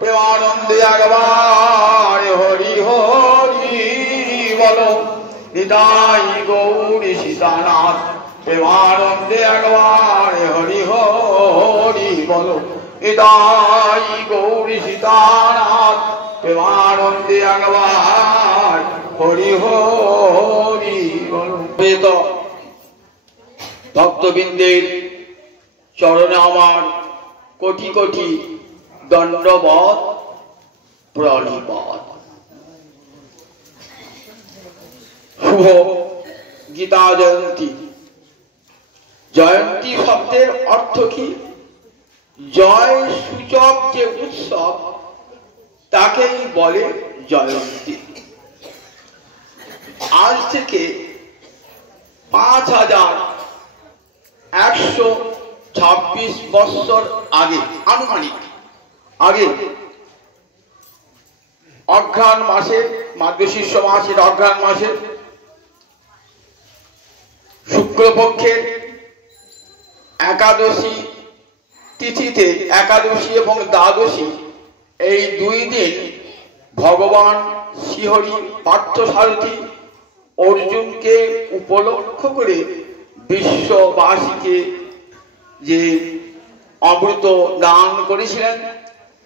প্রেমানন্দে একবার হরি হরি বলো, নিতাই গৌরী সীতানাথ। প্রেমানন্দে একবার হরি হরি বলো, নিতাই গৌরী সীতানাথ। প্রেমানন্দে একবার হরি হরি বলো। ভক্তবৃন্দের চরণে আমার কোটি কোটি দণ্ডবত প্রণিপাত। শুভ গীতা জয়ন্তী। জয়ন্তী শব্দের অর্থ কি? জয় সূচক যে উৎসব তাকেই বলে জয়ন্তী। আজ থেকে 5126 বৎসর আগে, আনুমানিক আগে, অঘ্রাণ মাসে, মার্গশীর্ষ মাসের অঘ্রাণ মাসে শুক্লপক্ষের একাদশী তিথিতে, একাদশী এবং দ্বাদশী এই দুই দিন ভগবান শ্রীহরি পার্থসারথী অর্জুনকে উপলক্ষ করে বিশ্ববাসীকে যে অমৃত দান করেছিলেন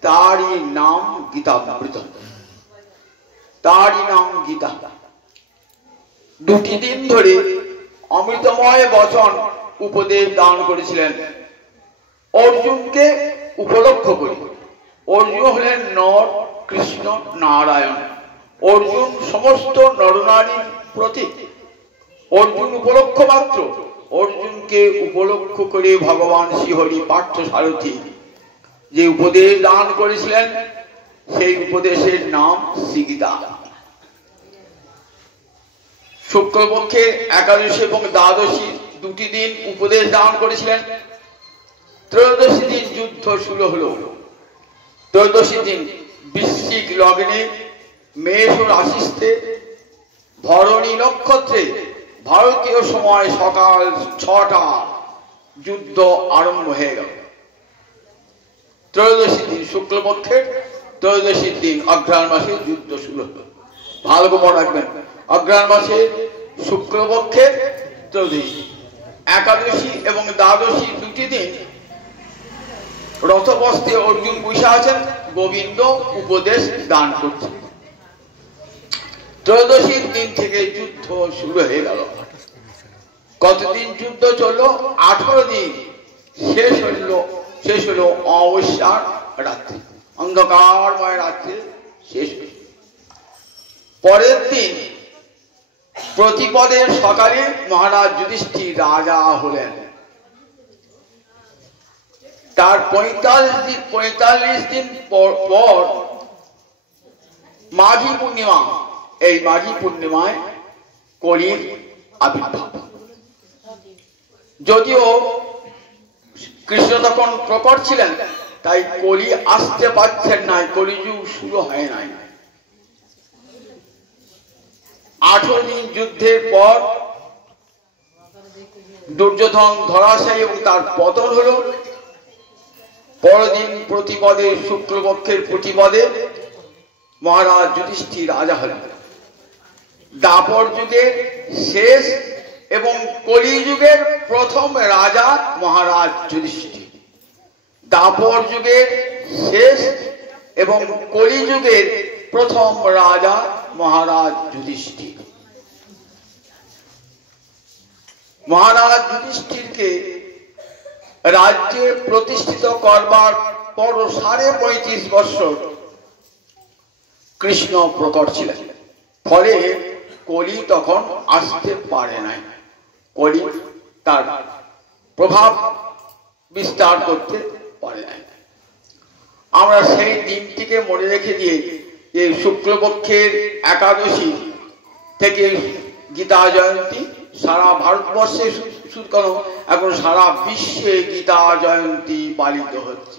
তারই নাম গীতামৃত, তারই নাম গীতা। দুটি দিন ধরে অমৃতময় বচন উপদেশ দান করেছিলেন অর্জুনকে উপলক্ষ করে। অর্জুন হলেন নর, কৃষ্ণ, নারায়ণ। অর্জুন সমস্ত নরনারীর প্রতীক। অর্জুন উপলক্ষ মাত্র। অর্জুনকে উপলক্ষ করে ভগবান শ্রীহরি পার্থসারথী যে উপদেশ দান করেছিলেন সেই উপদেশের নাম শ্রীগীতা। শুক্লপক্ষের একাদশী এবং দ্বাদশী দুটি দিন উপদেশ দান করেছিলেন। ত্রয়োদশী দিন যুদ্ধ শুরু হলো। ত্রয়োদশী দিন বৃশ্চিক লগ্নে মেষ রাশিতে ভরণী নক্ষত্রে ভারতীয় সময় সকাল 6টা যুদ্ধ আরম্ভ হয়ে গেল। ত্রয়োদশী দিন শুক্লপক্ষের ত্রয়োদশীর দিন অঘ্রাণ মাসে যুদ্ধ শুরু হলো। ভালো করে রাখবেন, অঘ্রাণ মাসে শুক্লপক্ষের ত্রয়োদশী, একাদশী এবং দ্বাদশী দুটি দিন রথবস্ত্রে অর্জুন বসে আছেন, গোবিন্দ উপদেশ দান করছেন। ত্রয়োদশীর দিন থেকে যুদ্ধ শুরু হয়ে গেল। কতদিন যুদ্ধ চললো? 18 দিন। শেষ হলো অমাবস্যার রাত্রি, অন্ধকারময় রাত্রি শেষ হল। পরের দিন প্রতিপদের সকালে মহারাজ যুধিষ্ঠির রাজা হলেন। তার 45 দিন পর মাঘী পূর্ণিমা, এই মাঘী পূর্ণিমায় কলির আবির্ভাব। যদিও কৃষ্ণ তখন প্রকট ছিলেন তাই কলি আসতে পারছেন না, কলিযুগ শুরু হয় নাই। 18 দিন যুদ্ধের পর দুর্যোধন ধরাশায়ী এবং তার পতন হলো। পরদিন প্রতিপদে, শুক্লপক্ষের প্রতিপদে মহারাজ যুধিষ্ঠির রাজা হলেন। দ্বাপর যুগের শেষ এবং কলিযুগের প্রথম রাজা মহারাজ যুধিষ্ঠির। দ্বাপর যুগের শেষ এবং কলিযুগের প্রথম রাজা মহারাজ যুধিষ্ঠির। মহারাজ যুধিষ্ঠিরকে রাজ্যে প্রতিষ্ঠিত করবার পর 35.5 বৎসর কৃষ্ণ প্রকট ছিলেন। ফলে কলি তখন আসতে পারে নাই, কলি তার প্রভাব বিস্তার করতে পারে নাই। আমরা সেই দিনটিকে মনে রেখে দিয়ে যে শুক্লপক্ষের একাদশী থেকে গীতা জয়ন্তী সারা ভারতবর্ষে শুধু কেন, এখন সারা বিশ্বে গীতা জয়ন্তী পালিত হচ্ছে।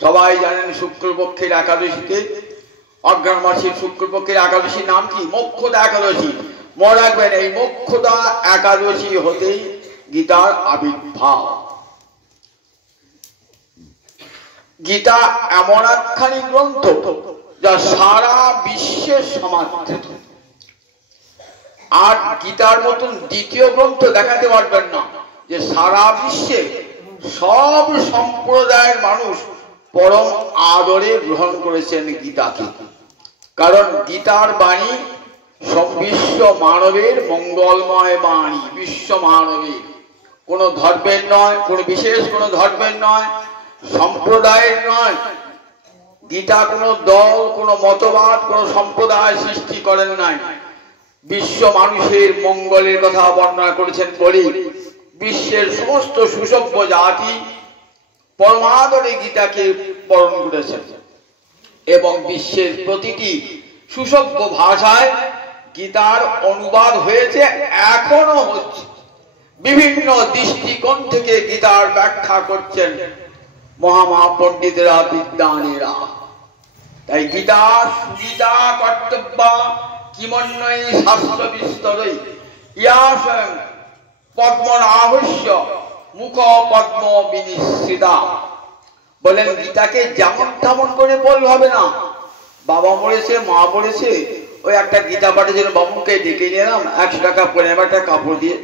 সবাই জানেন শুক্লপক্ষের একাদশীতে, অঘ্রাণ মাসের শুক্লপক্ষের একাদশীর নাম কি? মোক্ষদা একাদশী। মনে রাখবেন, এই মোক্ষদা একাদশী হতেই গীতার আবির্ভাব। গীতা এমন একখানি গ্রন্থ যা সারা বিশ্বের সমাদৃত। আর গীতার মতন দ্বিতীয় গ্রন্থ দেখাতে পারবেন না যে সারা বিশ্বে সব সম্প্রদায়ের মানুষ পরম আদরে গ্রহণ করেছেন গীতাকে। কারণ গীতার বাণী বিশ্ব মানবের মঙ্গলময় বাণী, বিশ্ব মানবের, কোনো ধর্মের নয়, কোনো বিশেষ কোনো ধর্মের নয়, সম্প্রদায়ের নয়। গীতা কোনো দল, কোনো মতবাদ, কোনো সম্প্রদায় সৃষ্টি করেন নাই। বিশ্ব মানুষের মঙ্গলের কথা বর্ণনা করেছেন বলে বিশ্বের সমস্ত সুসভ্য জাতি পরমাদরে গীতাকে বরণ করেছেন এবং বিশ্বের প্রতিটি সুসভ্য ভাষায় গীতার অনুবাদ হয়েছে, এখনো হচ্ছে। বিভিন্ন দৃষ্টিকোণ থেকে গীতার ব্যাখ্যা করছেন মহাপণ্ডিতেরা, বিদ্বানেরা। তাই গীতা সুগীতা কর্তব্য কিমন্বয়ী শাস্ত্র বিস্তরই ইয়া স্বয়ং পদ্মনাভস্য মুখ পদ্ম বিনিশ্রিতা। বলেন গীতাকে যেমন তেমন করে বলতে হবে না। বাবা মরেছে, মা বলেছে, ওই একটা গীতা পাঠের জন্য বাবুকে ডেকে নিলাম, 100 টাকা পরে একটা কাপড় দিয়ে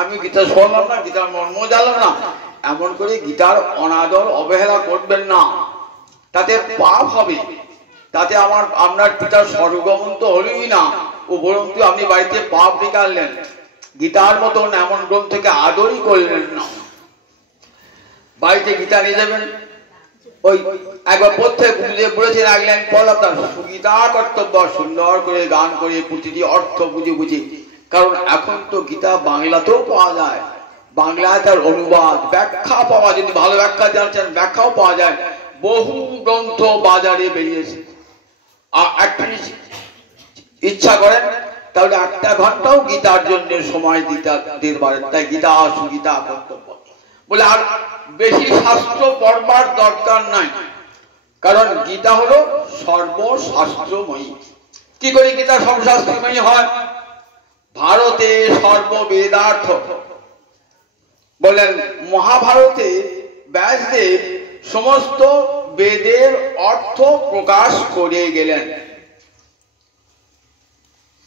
আমি গীতা শুনলাম না, গীতার মর্ম জানলাম না, এমন করে গীতার অনাদর অবহেলা করবেন না। তাতে পাপ হবে, তাতে আপনার পিতার স্বর্গগমন তো হলোই না, ও বরঞ্চ আপনি বাড়িতে পাপ ডেকে আনলেন। গীতার মতন এমন গ্রন্থকে আদরই করলেন না। বাড়িতে গীতা নিয়ে যাবেন, ওই একবার প্রত্যেক গুরুদেব বলেছে রাখলেন, ফল আপনার সুগীতা কর্তব্য, সুন্দর করে গান করে প্রতিটি অর্থ বুঝে বুঝে। কারণ এখন তো গীতা বাংলাতেও পাওয়া যায়, বাংলায় তার অনুবাদ ব্যাখ্যা পাওয়া, যদি ভালো ব্যাখ্যা জানছেন ব্যাখ্যাও পাওয়া যায়। বহু গ্রন্থ বাজারে বেরিয়েছে। আর একটা ইচ্ছা করেন তাহলে 1 ঘন্টাও গীতার জন্য সময় দিতে পারেন। তাই গীতা সুগীতা কর্তব্য বলে আর বেশি শাস্ত্র পড়বার দরকার নাই। কারণ গীতা হলো সর্বশাস্ত্রময়ী। কি করে গীতা সর্বশাস্ত্রময়ী হয়? ভারতে সর্ববেদার্থ। বলেন মহাভারতে ব্যাসদেব সমস্ত বেদের অর্থ প্রকাশ করে গেলেন।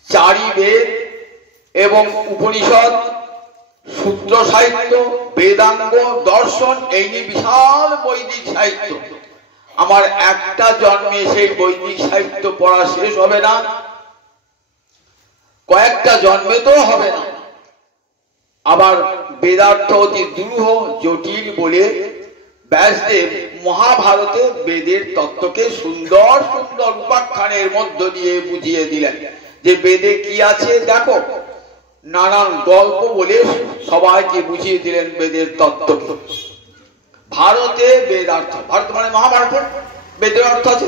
4 বেদ এবং উপনিষদ, সূত্র সাহিত্য, বেদাঙ্গ, দর্শন, এই নিয়ে বিশাল বৈদিক সাহিত্য। আমার একটা জন্মে সেই বৈদিক সাহিত্য পড়া শেষ হবে না, কয়েকটা জন্মে তো হবে না। আবার বেদার্থ অতি দুরূহ জটিল বলে ব্যাসদেব মহাভারতে বেদের তত্ত্বকে সুন্দর সুন্দর উপাখ্যানের মধ্য দিয়ে বুঝিয়ে দিলেন যে বেদে কি আছে দেখো। নানান গল্প বলে সবাইকে বুঝিয়ে দিলেন বেদের তত্ত্বকে। ভারতে বেদার্থ, ভারত মানে মহাভারতে বেদের অর্থ আছে।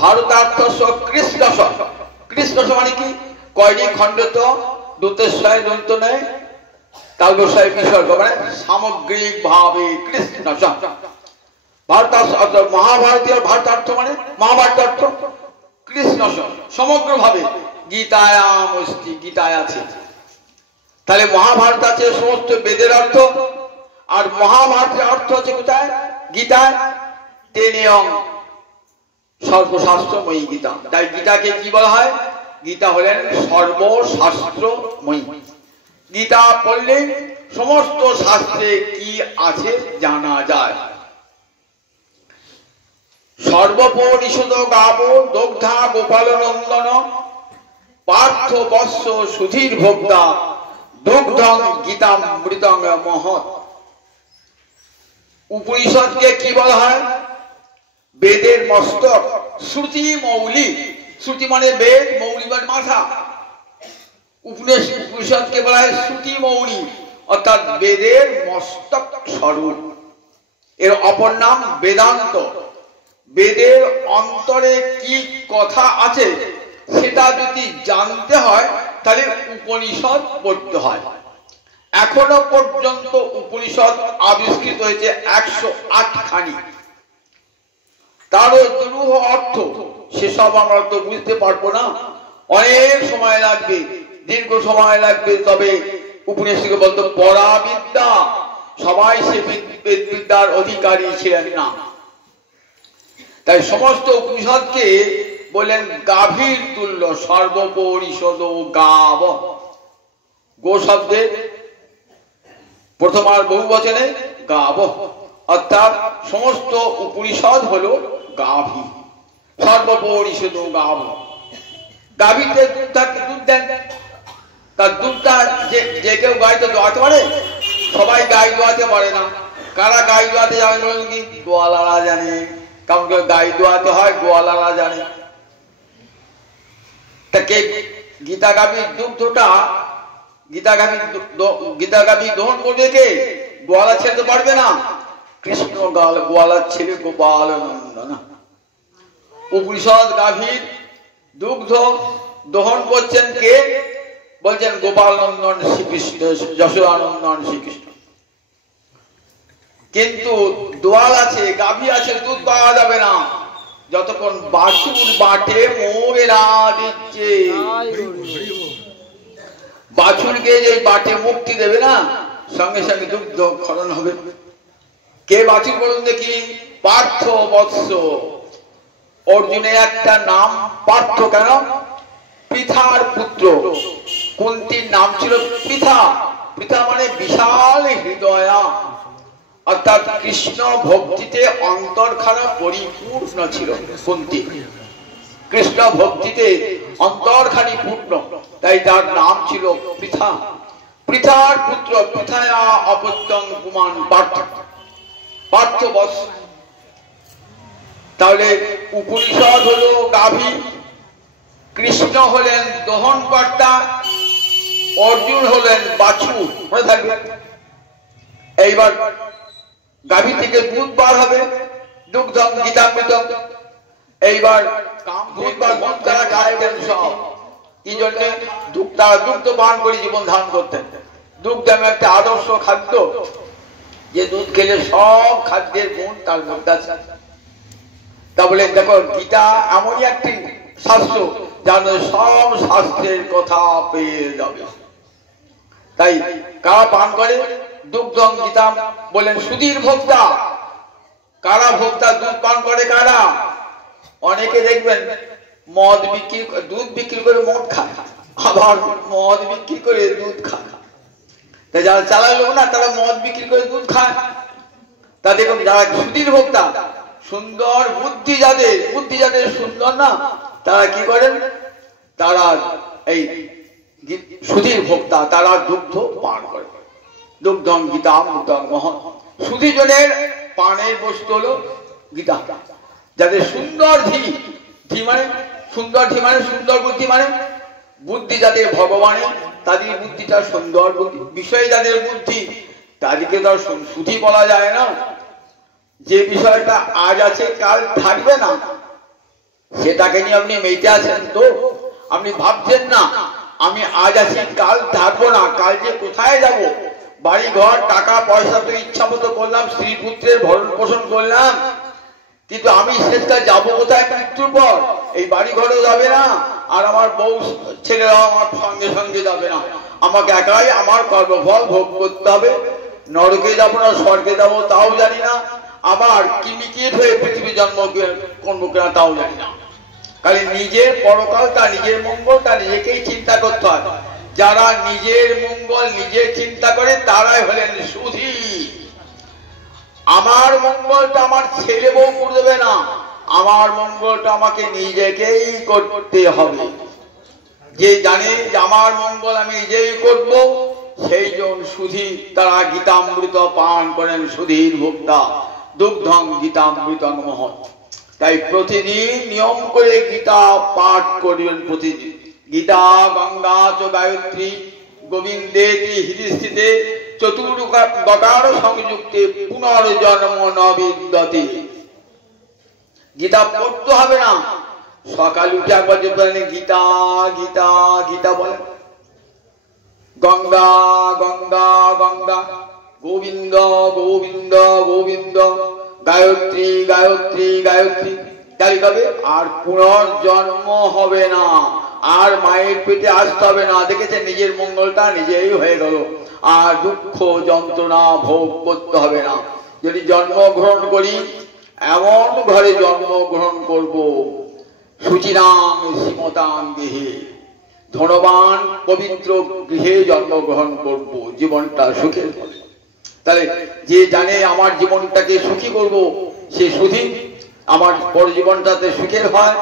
ভারতার্থ কৃষ্ণ, কৃষ্ণ মানে কি? কয়টি খণ্ডিত দুতেশ্বয় দন্ত নেয় তার গোসাই বিসর্গ, মানে সামগ্রিক ভাবে কৃষ্ণ। ভারতার্থ মহাভারতীয় ভারতার্থ মানে মহাভারত অর্থ কৃষ্ণ সমগ্র ভাবে। গীতায়াম অস্তি, গীতায় আছে। তাহলে মহাভারত আছে সমস্ত বেদের অর্থ, আর মহাভারতের অর্থ আছে কোথায়? গীতায়। তেনেয়ং সর্বশাস্ত্রময়ী গীতা। তাই গীতাকে কি বলা হয়? গীতা হলেন সর্বশাস্ত্রময়ী। গীতা পড়লে সমস্ত শাস্ত্রে কি আছে জানা যায়। সর্বপরিষদ গাব দগ্ধা গোপাল নন্দন পার্থ বৎস সুধীর ভোক্তা দুগ্ধং গীতামৃতং মহৎ। উপনিষদকে কি বলা হয়? বেদের মস্তক, শ্রুতি মৌলি। শ্রুতি মানে বেদ, মৌলি মানে মাথা। উপনিষদকে বলা হয় শ্রুতি মৌলি, অর্থাৎ বেদের মস্তক স্বরূপ। এর অপর নাম বেদান্ত। বেদের অন্তরে কি কথা আছে সেটা যদি জানতে হয় তাহলে উপনিষদ পড়তে হয়। এখনো পর্যন্ত উপনিষদ আবিষ্কৃত হয়েছে 108 খানি। তারও দুরূহ অর্থ, সেসব আমরা তো বুঝতে পারবো না, অনেক সময় লাগবে, দীর্ঘ সময় লাগবে। তবে উপনিষদকে বলতো পরাবিদ্যা। সবাই সে বিদ্যার অধিকারী ছিলেন না। তাই সমস্ত উপনিষদকে বললেন গাভীর তুল্য, সর্বপরিষদ গাব। গো শব্দে প্রথমার বহু বচনে গাব, অর্থাৎ সমস্ত উপনিষদ হলো গাভী, সর্বপরিষদ গাব। গাভীতে দুধ দেন, তার দুধটা যে কেউ গাইতে দোয়াতে পারে? সবাই গাই দোয়াতে পারে না। কারা গাই দোয়াতে যাবে বলুন কি? গোয়ালারা জানে, কারণ গাই দোয়াতে হয় গোয়ালারা জানে। তাকে গীতা গাভীর দুগ্ধটা, গীতা গাভী দহন করবে কে? গোয়ালা ছেলে তো পারবে না। কৃষ্ণ গোয়ালার ছেলে গোপাল নন্দন। উপনিষদ গাভীর দুগ্ধ দহন করছেন কে? বলছেন গোপাল নন্দন শ্রীকৃষ্ণ, যশোদানন্দন শ্রীকৃষ্ণ। কিন্তু দোয়াল আছে, গাভী আছে, দুধ পাওয়া যাবে না যতক্ষণ বাছুর বাটে মোবেলা দিচ্ছে। বাছুরকে যে বাটে মুক্তি দেবে না, সঙ্গে সঙ্গে দুগ্ধ ক্ষরণ হবে। কে বাছুর বলুন দেখি? পার্থ বৎস। অর্জুনের একটা নাম পার্থ কেন? পৃথার পুত্র। কুন্তির নাম ছিল পৃথা। পৃথা মানে বিশাল হৃদয়া, অর্থাৎ কৃষ্ণ ভক্তিতে অন্তরখানা পরিপূর্ণ ছিল কুন্তি। কৃষ্ণ ভক্তিতে অন্তরখানি পূর্ণ, তাই তার নাম ছিল পৃথা। পৃথার পুত্র পৃথায়া অপত্যং পুমান পার্থ, পার্থ বৎস। তাহলে উপনিষদ হলো গাভী, কৃষ্ণ হলেন দহনকর্তা, অর্জুন হলেন বাছুর। মনে থাকবে। এইবার গাভী থেকে দুধ বার হবে, দুগ্ধম গীতামৃতম। এইবার দুধ বার তারা গাইবেন সব কি জন্য? দুগ্ধ পান করে জীবন ধারণ করতেন। দুগ্ধ একটা আদর্শ খাদ্য, যে দুধ খেলে সব খাদ্যের গুণ তার মধ্যে আছে। তা বলে দেখো, গীতা এমনই একটি শাস্ত্র যার সব শাস্ত্রের কথা পেয়ে যাবে। তাই কারা পান করে? দুগ্ধম গীতাম বলেন সুধীর ভোক্তা। কারা ভোক্তা? দুধ পান করে কারা? অনেকে দেখবেন মদ বিক্রি, দুধ বিক্রি করে মদ খায়, আবার মদ বিক্রি করে দুধ খায়। তাই যারা চালালো না, তারা মদ বিক্রি করে দুধ খায়। তা দেখুন, যারা সুধীর ভোক্তা, সুন্দর বুদ্ধি যাদের সুন্দর না, তারা কি করেন? তারা এই সুধীর ভোক্তা, তারা দুগ্ধ পান করে। দুগ্ধম গীতামৃতং মহৎ। সুধী জনের পানের বস্তু হলো গীতা। যাদের সুন্দর ধী মানে সুন্দর ধী মানে সুন্দর বুদ্ধি, মানে বুদ্ধি যাদের ভগবানের, তাদের বুদ্ধিটা সুন্দর বুদ্ধি। বিষয়ে যাদের বুদ্ধি, তাদেরকে তো সুধী বলা যায় না। যে বিষয়টা আজ আছে কাল থাকবে না, সেটাকে নিয়ে আপনি মেতে আছেন তো? আপনি ভাবছেন না আমি আজ আছি কাল থাকবো না, কাল যে কোথায় যাব? বাড়ি ঘর টাকা পয়সা তো ইচ্ছা মতো করলাম, স্ত্রী পুত্রের ভরণ পোষণ করলাম, কিন্তু আমি শেষকাল যাবো কোথায়? মৃত্যুর পর। এই বাড়ি ঘরেও যাবে না, আর আমার বউ ছেলেরাও আমার সঙ্গে সঙ্গে যাবে না। আমাকে একাই আমার কর্মফল ভোগ করতে হবে। নরকে যাবো না স্বর্গে যাবো তাও জানি না, আবার কিমিকিত হয়ে পৃথিবী জন্ম করবো কিনা তাও জানি না। খালি নিজের পরকালটা, নিজের মঙ্গলটা নিজেকেই চিন্তা করতে হয়। যারা নিজের মঙ্গল নিজে চিন্তা করে তারাই হলেন সুধী। আমার মঙ্গলটা আমার ছেলে বউ করে দেবে না, আমার মঙ্গলটা আমাকে নিজেকেই করতে হবে। যে জানে যে আমার মঙ্গল আমি নিজেই করব, সেই জন সুধী। তারা গীতামৃত পান করেন, সুধীর ভোক্তা। দুগ্ধং গীতামৃতং মহৎ। তাই প্রতিদিন নিয়ম করে গীতা পাঠ করিবেন। প্রতিদিন গীতা গঙ্গা চ গায়ত্রী গোবিন্দেতি হৃদিস্থিতে চতুর্দকার সংযুক্তে পুনর্জন্ম ন বিদ্যতে। গীতা পড়তে হবে না, সকাল উঠে একবার যে বলেন গীতা গীতা গীতা বলেন, গঙ্গা গঙ্গা গঙ্গা, গোবিন্দ গোবিন্দ গোবিন্দ, গায়ত্রী গায়ত্রী গায়ত্রী। তাই তবে আর পুনর্জন্ম হবে না, আর মায়ের পেটে আসতে হবে না। দেখেছেন, নিজের মঙ্গলটা নিজেই হয়ে গেল, আর দুঃখ যন্ত্রণা ভোগ করতে হবে না। যদি জন্মগ্রহণ করি এমন ঘরে জন্মগ্রহণ করব সুচিরাং শ্রীমতাং গৃহে, ধনবান পবিত্র গৃহে জন্মগ্রহণ করব, জীবনটা সুখের হবে। তাহলে যে জানে আমার জীবনটাকে সুখী করব, সে সুখী, আমার পর জীবনটাতে সুখের হয়।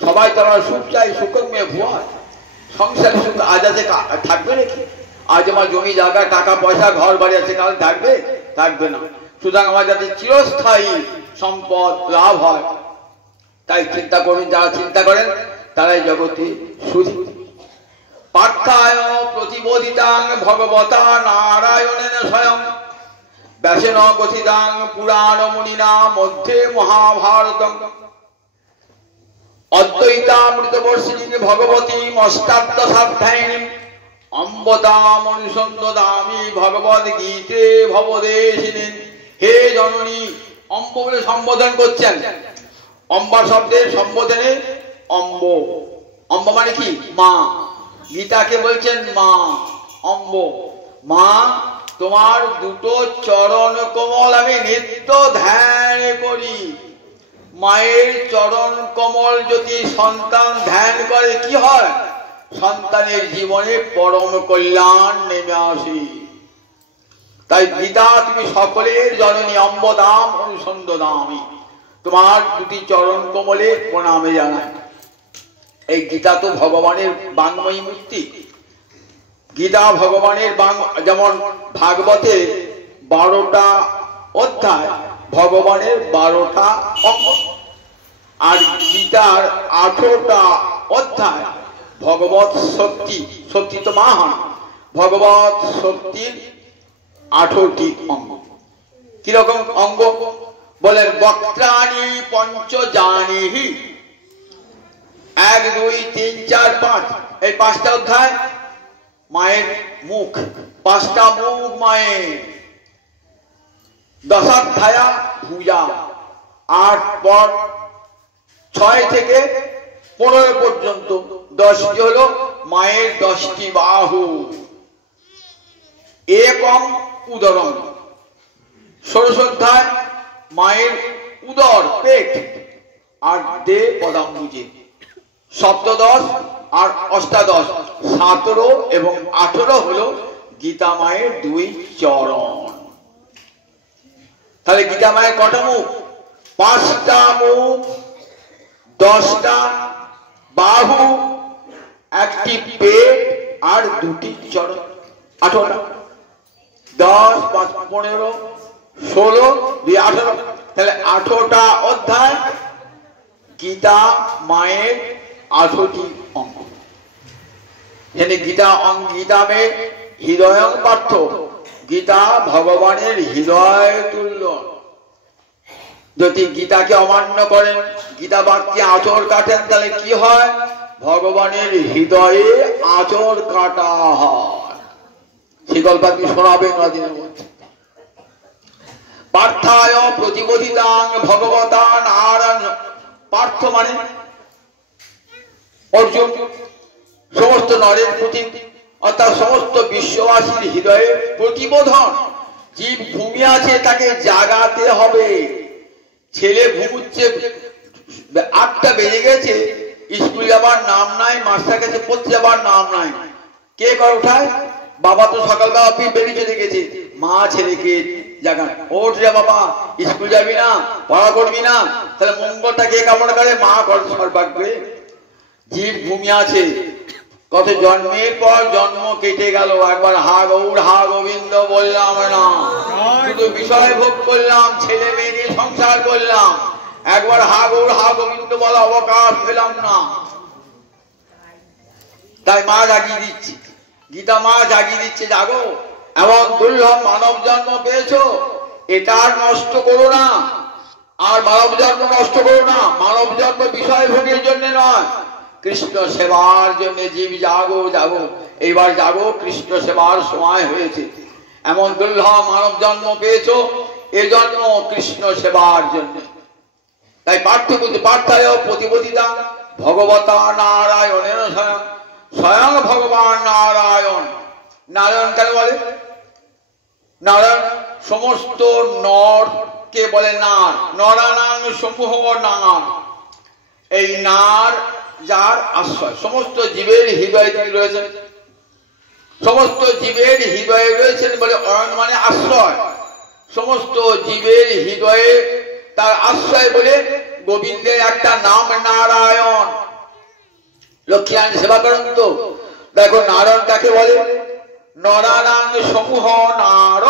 সবাই তো আমরা সুখ চাই, সুখের মেয়ে ভুয়া সংসারে সুখ আজ আছে থাকবে নাকি? আজ আমার জমি জায়গা টাকা পয়সা ঘর বাড়ি আছে, কাল থাকবে? থাকবে না। সুতরাং আমার যাতে চিরস্থায়ী সম্পদ লাভ হয়, তাই চিন্তা করবেন। যারা চিন্তা করেন তারাই জগতে সুখী। পার্থায় প্রতিবোধিতাং ভগবতা নারায়ণেন স্বয়ং, ব্যাসেন কথিতাং পুরাণ মুনিনা মধ্যে মহাভারতং, অদ্বৈতামৃতবর্ষিণী ভগবতী অষ্টাদশাধ্যায়িনী অম্বতাম অনুসন্দদামি ভগবদ গীতে ভবদেশিনী। হে জননী, অম্ব বলে সম্বোধন করছেন। অম্বা শব্দের সম্বোধনে অম্ব, অম্ব মানে কি? মা। গীতাকে বলছেন মা, অম্ব। মা, তোমার দুটো চরণ কমল আমি নিত্য ধ্যান করি। মায়ের চরণ কমল যদি সন্তান ধ্যান করে কি হয়? সন্তানের জীবনে পরম কল্যাণ নেমে আসে। তাই গীতা তুমি সকলের জননী, অম্বদাম অনুসন্দদামি, তোমার দুটি চরণ কমলে প্রণামে জানায়। এই গীতা তো ভগবানের বাংময়ী মূর্তি। গীতা ভগবানের যেমন ভাগবতে 12টা অধ্যায়, ভগবানের 12টা অঙ্গ, আর গীতার 18টা অধ্যায় ভগবত শক্তি। শক্তি তো মহান, ভগবত শক্তির 18টি অঙ্গ। কিরকম অঙ্গ বলেন? বক্ত্রাণি পঞ্চজানিহি, 1 2 3 4 5, এই 5টা অধ্যায় মায়ের মুখ, 5টা মুখ মায়ের। দশাধ্যায়া ভুজা, 8 পর 6 থেকে 15 পর্যন্ত 10টি হলো মায়ের 10টি বাহু। একম উদরম, 16 অধ্যায় মায়ের উদর পেট আর দে পদাম্বুজে। সপ্তদশ আর অষ্টাদশ 17 এবং 18 হলো গীতা মায়ের 2 চরণ। তাহলে গীতা মায়ের কটা মুখ? 5টা মুখ, 10টা বাহু, 1টি পেট আর 2টি চরণ। 18, 10 5 15 16 2 18, তাহলে 18টা অধ্যায় গীতা মায়ের 18টি অঙ্গ। গীতা মে হৃদয় পার্থ, গীতা ভগবানের হৃদয় তুল্য। যদি গীতাকে অমান্য করেন, গীতা বাক্যে আঁচড় কাটেন, তাহলে কি হয়? ভগবানের হৃদয়ে আঁচড় কাটা হয়। শীতল পাখি শোনাবেন নদিনের মধ্যে। পার্থায় প্রতিবোধিতাং ভগবতা নারায়ণ, পার্থ মানে অর্জুন, সমস্ত নরের প্রতি অর্থাৎ সমস্ত বিশ্ববাসীর হৃদয়ে প্রতিবোধন। জীব ঘুমিয়ে আছে, তাকে জাগাতে হবে। ছেলে ঘুমুচ্ছে, 8টা বেজে গেছে, স্কুল যাবার নাম নাই, মাস্টার কাছে পড়তে যাবার নাম নাই, কে করে ওঠায়? বাবা তো সকালবেলা বেরিয়ে চলে গেছে, মা ছেলেকে জাগান, ওঠ রে বাবা, স্কুল যাবি না, পড়া করবি না। তাহলে মঙ্গলটা কে কামনা করে? মা করে সর্বাগ্রে। জীব ঘুমিয়ে আছে, কত জন্মের পর জন্ম কেটে গেল, একবার হা গৌর হা গোবিন্দ বললাম না, শুধু বিষয় ভোগ করলাম, ছেলে মেয়ে নিয়ে সংসার করলাম, একবার হা গৌর হা গোবিন্দ বলা অবকাশ পেলাম না। তাই মা জাগিয়ে দিচ্ছে, গীতা মা জাগিয়ে দিচ্ছে, জাগো, এমন দুর্লভ মানব জন্ম পেয়েছো, এটা আর নষ্ট করো না, আর মানব জন্ম নষ্ট করো না। মানব জন্ম বিষয় ভোগের জন্য নয়, কৃষ্ণ সেবার জন্য। জীব জাগো, জাগো, এইবার জাগো, কৃষ্ণ সেবার সময় হয়েছে। এমন দুর্লভ মানব জন্ম পেয়েছো, এ জন্ম কৃষ্ণ সেবার জন্য। তাই পার্থায় প্রতিবোধিতা ভগবতা নারায়ণের স্বয়ং, স্বয়ং ভগবান নারায়ণ। নারায়ণ কেন বলে? নারায়ণ সমস্ত নর কে বলে নার। নরানাং সমূহ নার। এই নার যার আশ্রয়, সমস্ত জীবের হৃদয়ে তিনি রয়েছেন। সমস্ত জীবের হৃদয়ে রয়েছেন বলে অয়ন মানে আশ্রয়। সমস্ত জীবের হৃদয়ে তার আশ্রয় বলে গোবিন্দের একটা নাম নারায়ণ। লক্ষ্মীনারায়ণ সেবা করেন তো। দেখো নারায়ণ কাকে বলে? নরানাং সমূহ নার।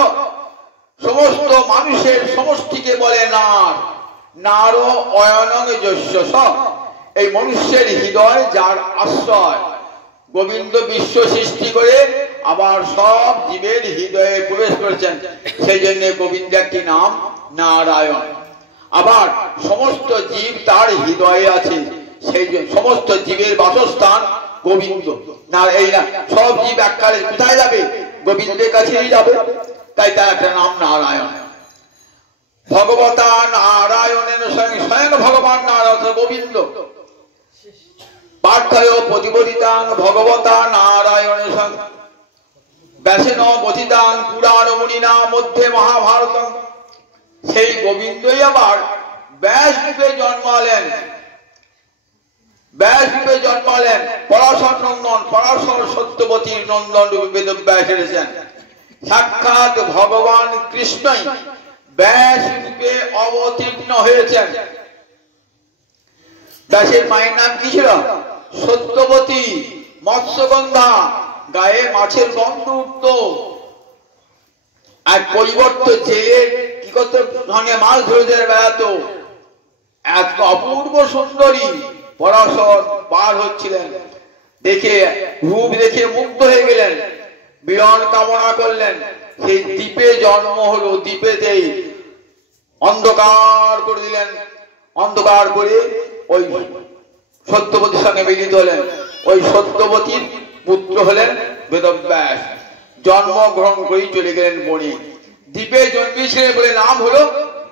সমস্ত মানুষের সমষ্টিকে বলে নার। নার অয়নং যস্য স। এই মনুষ্যের হৃদয় যার আশ্রয়। গোবিন্দ বিশ্ব সৃষ্টি করে আবার সব জীবের হৃদয়ে প্রবেশ করেছেন, সেই জন্য গোবিন্দ একটি নাম নারায়ণ। আবার সমস্ত জীব তার হৃদয়ে আছে, সেই জন্য সমস্ত জীবের বাসস্থান গোবিন্দ। না এই না সব জীব এককালে কোথায় যাবে? গোবিন্দের কাছেই যাবে, তাই তার একটা নাম নারায়ণ। ভগবতা নারায়ণের সঙ্গে স্বয়ং ভগবান নারায়ণ গোবিন্দ। পার্থয় প্রতিপদিতাং ভগবতা নারায়ণের সঙ্গে ব্যাসেন বধিতাং পুরাণ মুনিনা মধ্যে মহাভারত। সেই গোবিন্দই আবার ব্যাসরূপে জন্মালেন। ব্যাসরূপে জন্মালেন। পরাশর নন্দন, পরাশর সত্যবতীর নন্দন রূপে বেদব্যাস এসেছেন। সাক্ষাৎ ভগবান কৃষ্ণই ব্যাস রূপে অবতীর্ণ হয়েছেন। ব্যাসের মায়ের নাম কি ছিল? সত্যবতী। মৎস্যগন্ধা, গায়ে মাছের গন্ধ উঠত। আর পরিবর্তে জেলে কি করত? সঙ্গে মাছ ধরে বেড়াতো। এত অপূর্ব সুন্দরী পরাশর পার হচ্ছিলেন, দেখে রূপ দেখে মুগ্ধ হয়ে গেলেন, বিরণ কামনা করলেন। সেই দ্বীপে জন্ম হলো। দ্বীপেতেই অন্ধকার করে দিলেন। অন্ধকার করে ওই সত্যবতীর সঙ্গে মিলিত হলেন। ওই সত্যবতীর পুত্র হলেন বেদব্যাস। জন্মগ্রহণ করেই চলে গেলেন বনে। দ্বীপে জন্মেছিলেন বলে নাম হলো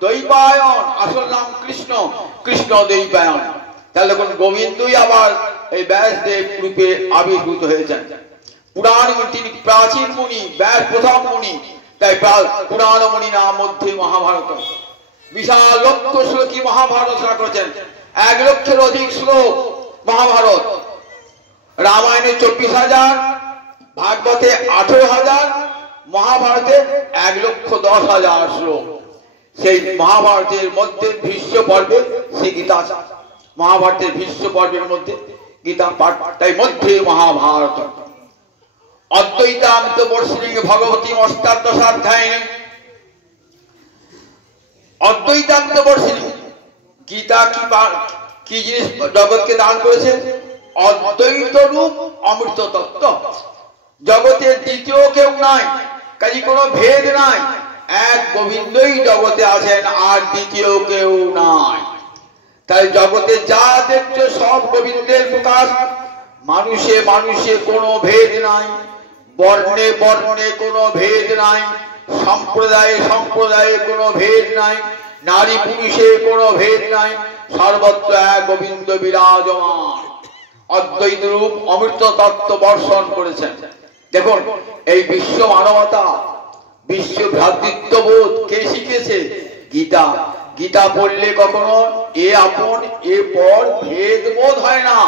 দৈপায়ন। আসল নাম কৃষ্ণ, কৃষ্ণ দৈপায়ন। তাহলে কোন গোবিন্দই আবার এই ব্যাসদেব রূপে আবির্ভূত হয়েছেন। পুরাণ তিনি প্রাচীন মুনি, ব্যাস প্রথম মুনি, তাই পুরাণ মুনি নাম মধ্যে মহাভারত। বিশাল লক্ষ শ্লোকী মহাভারত রচনা করেছেন। 1 লক্ষের অধিক শ্লোক মহাভারত। রামায়ণে 24,000, ভাগবতে 18,000, মহাভারতে 1,10,000 শ্লোক। সেই মহাভারতের মধ্যে ভীষ্ম পর্বে সেই গীতা। মহাভারতের ভীষ্ম পর্বের মধ্যে গীতা পাঠ, তাই মধ্যে মহাভারত। অদ্বৈতামৃত বর্ষিণী ভগবতী অষ্টাদশাধ্যায়ী। অদ্বৈতামৃত বর্ষিণী গীতা কি জিনিস জগৎকে দান করেছে? অদ্বৈত রূপ অমৃত তত্ত্ব। জগতের দ্বিতীয় কেউ নাই, কাজে কোনো ভেদ নাই। এক গোবিন্দই জগতে আছেন, আর দ্বিতীয় কেউ নাই। তাই জগতে যা দেখছো সব গোবিন্দের প্রকাশ। মানুষে মানুষে কোনো ভেদ নাই, বর্ণে বর্ণে কোনো ভেদ নাই, সম্প্রদায়ে সম্প্রদায়ে কোনো ভেদ নাই, নারী পুরুষে কোনো ভেদ নাই। সর্বত্র এক গোবিন্দ বিরাজমান। অদ্বৈত রূপ অমৃত তত্ত্ব বর্ষণ করেছেন। দেখুন এই বিশ্ব মানবতা, বিশ্ব ভ্রাতৃত্ববোধ কে শিখেছে? গীতা। গীতা পড়লে কখনো এ আপন এ পর ভেদ বোধ হয় না,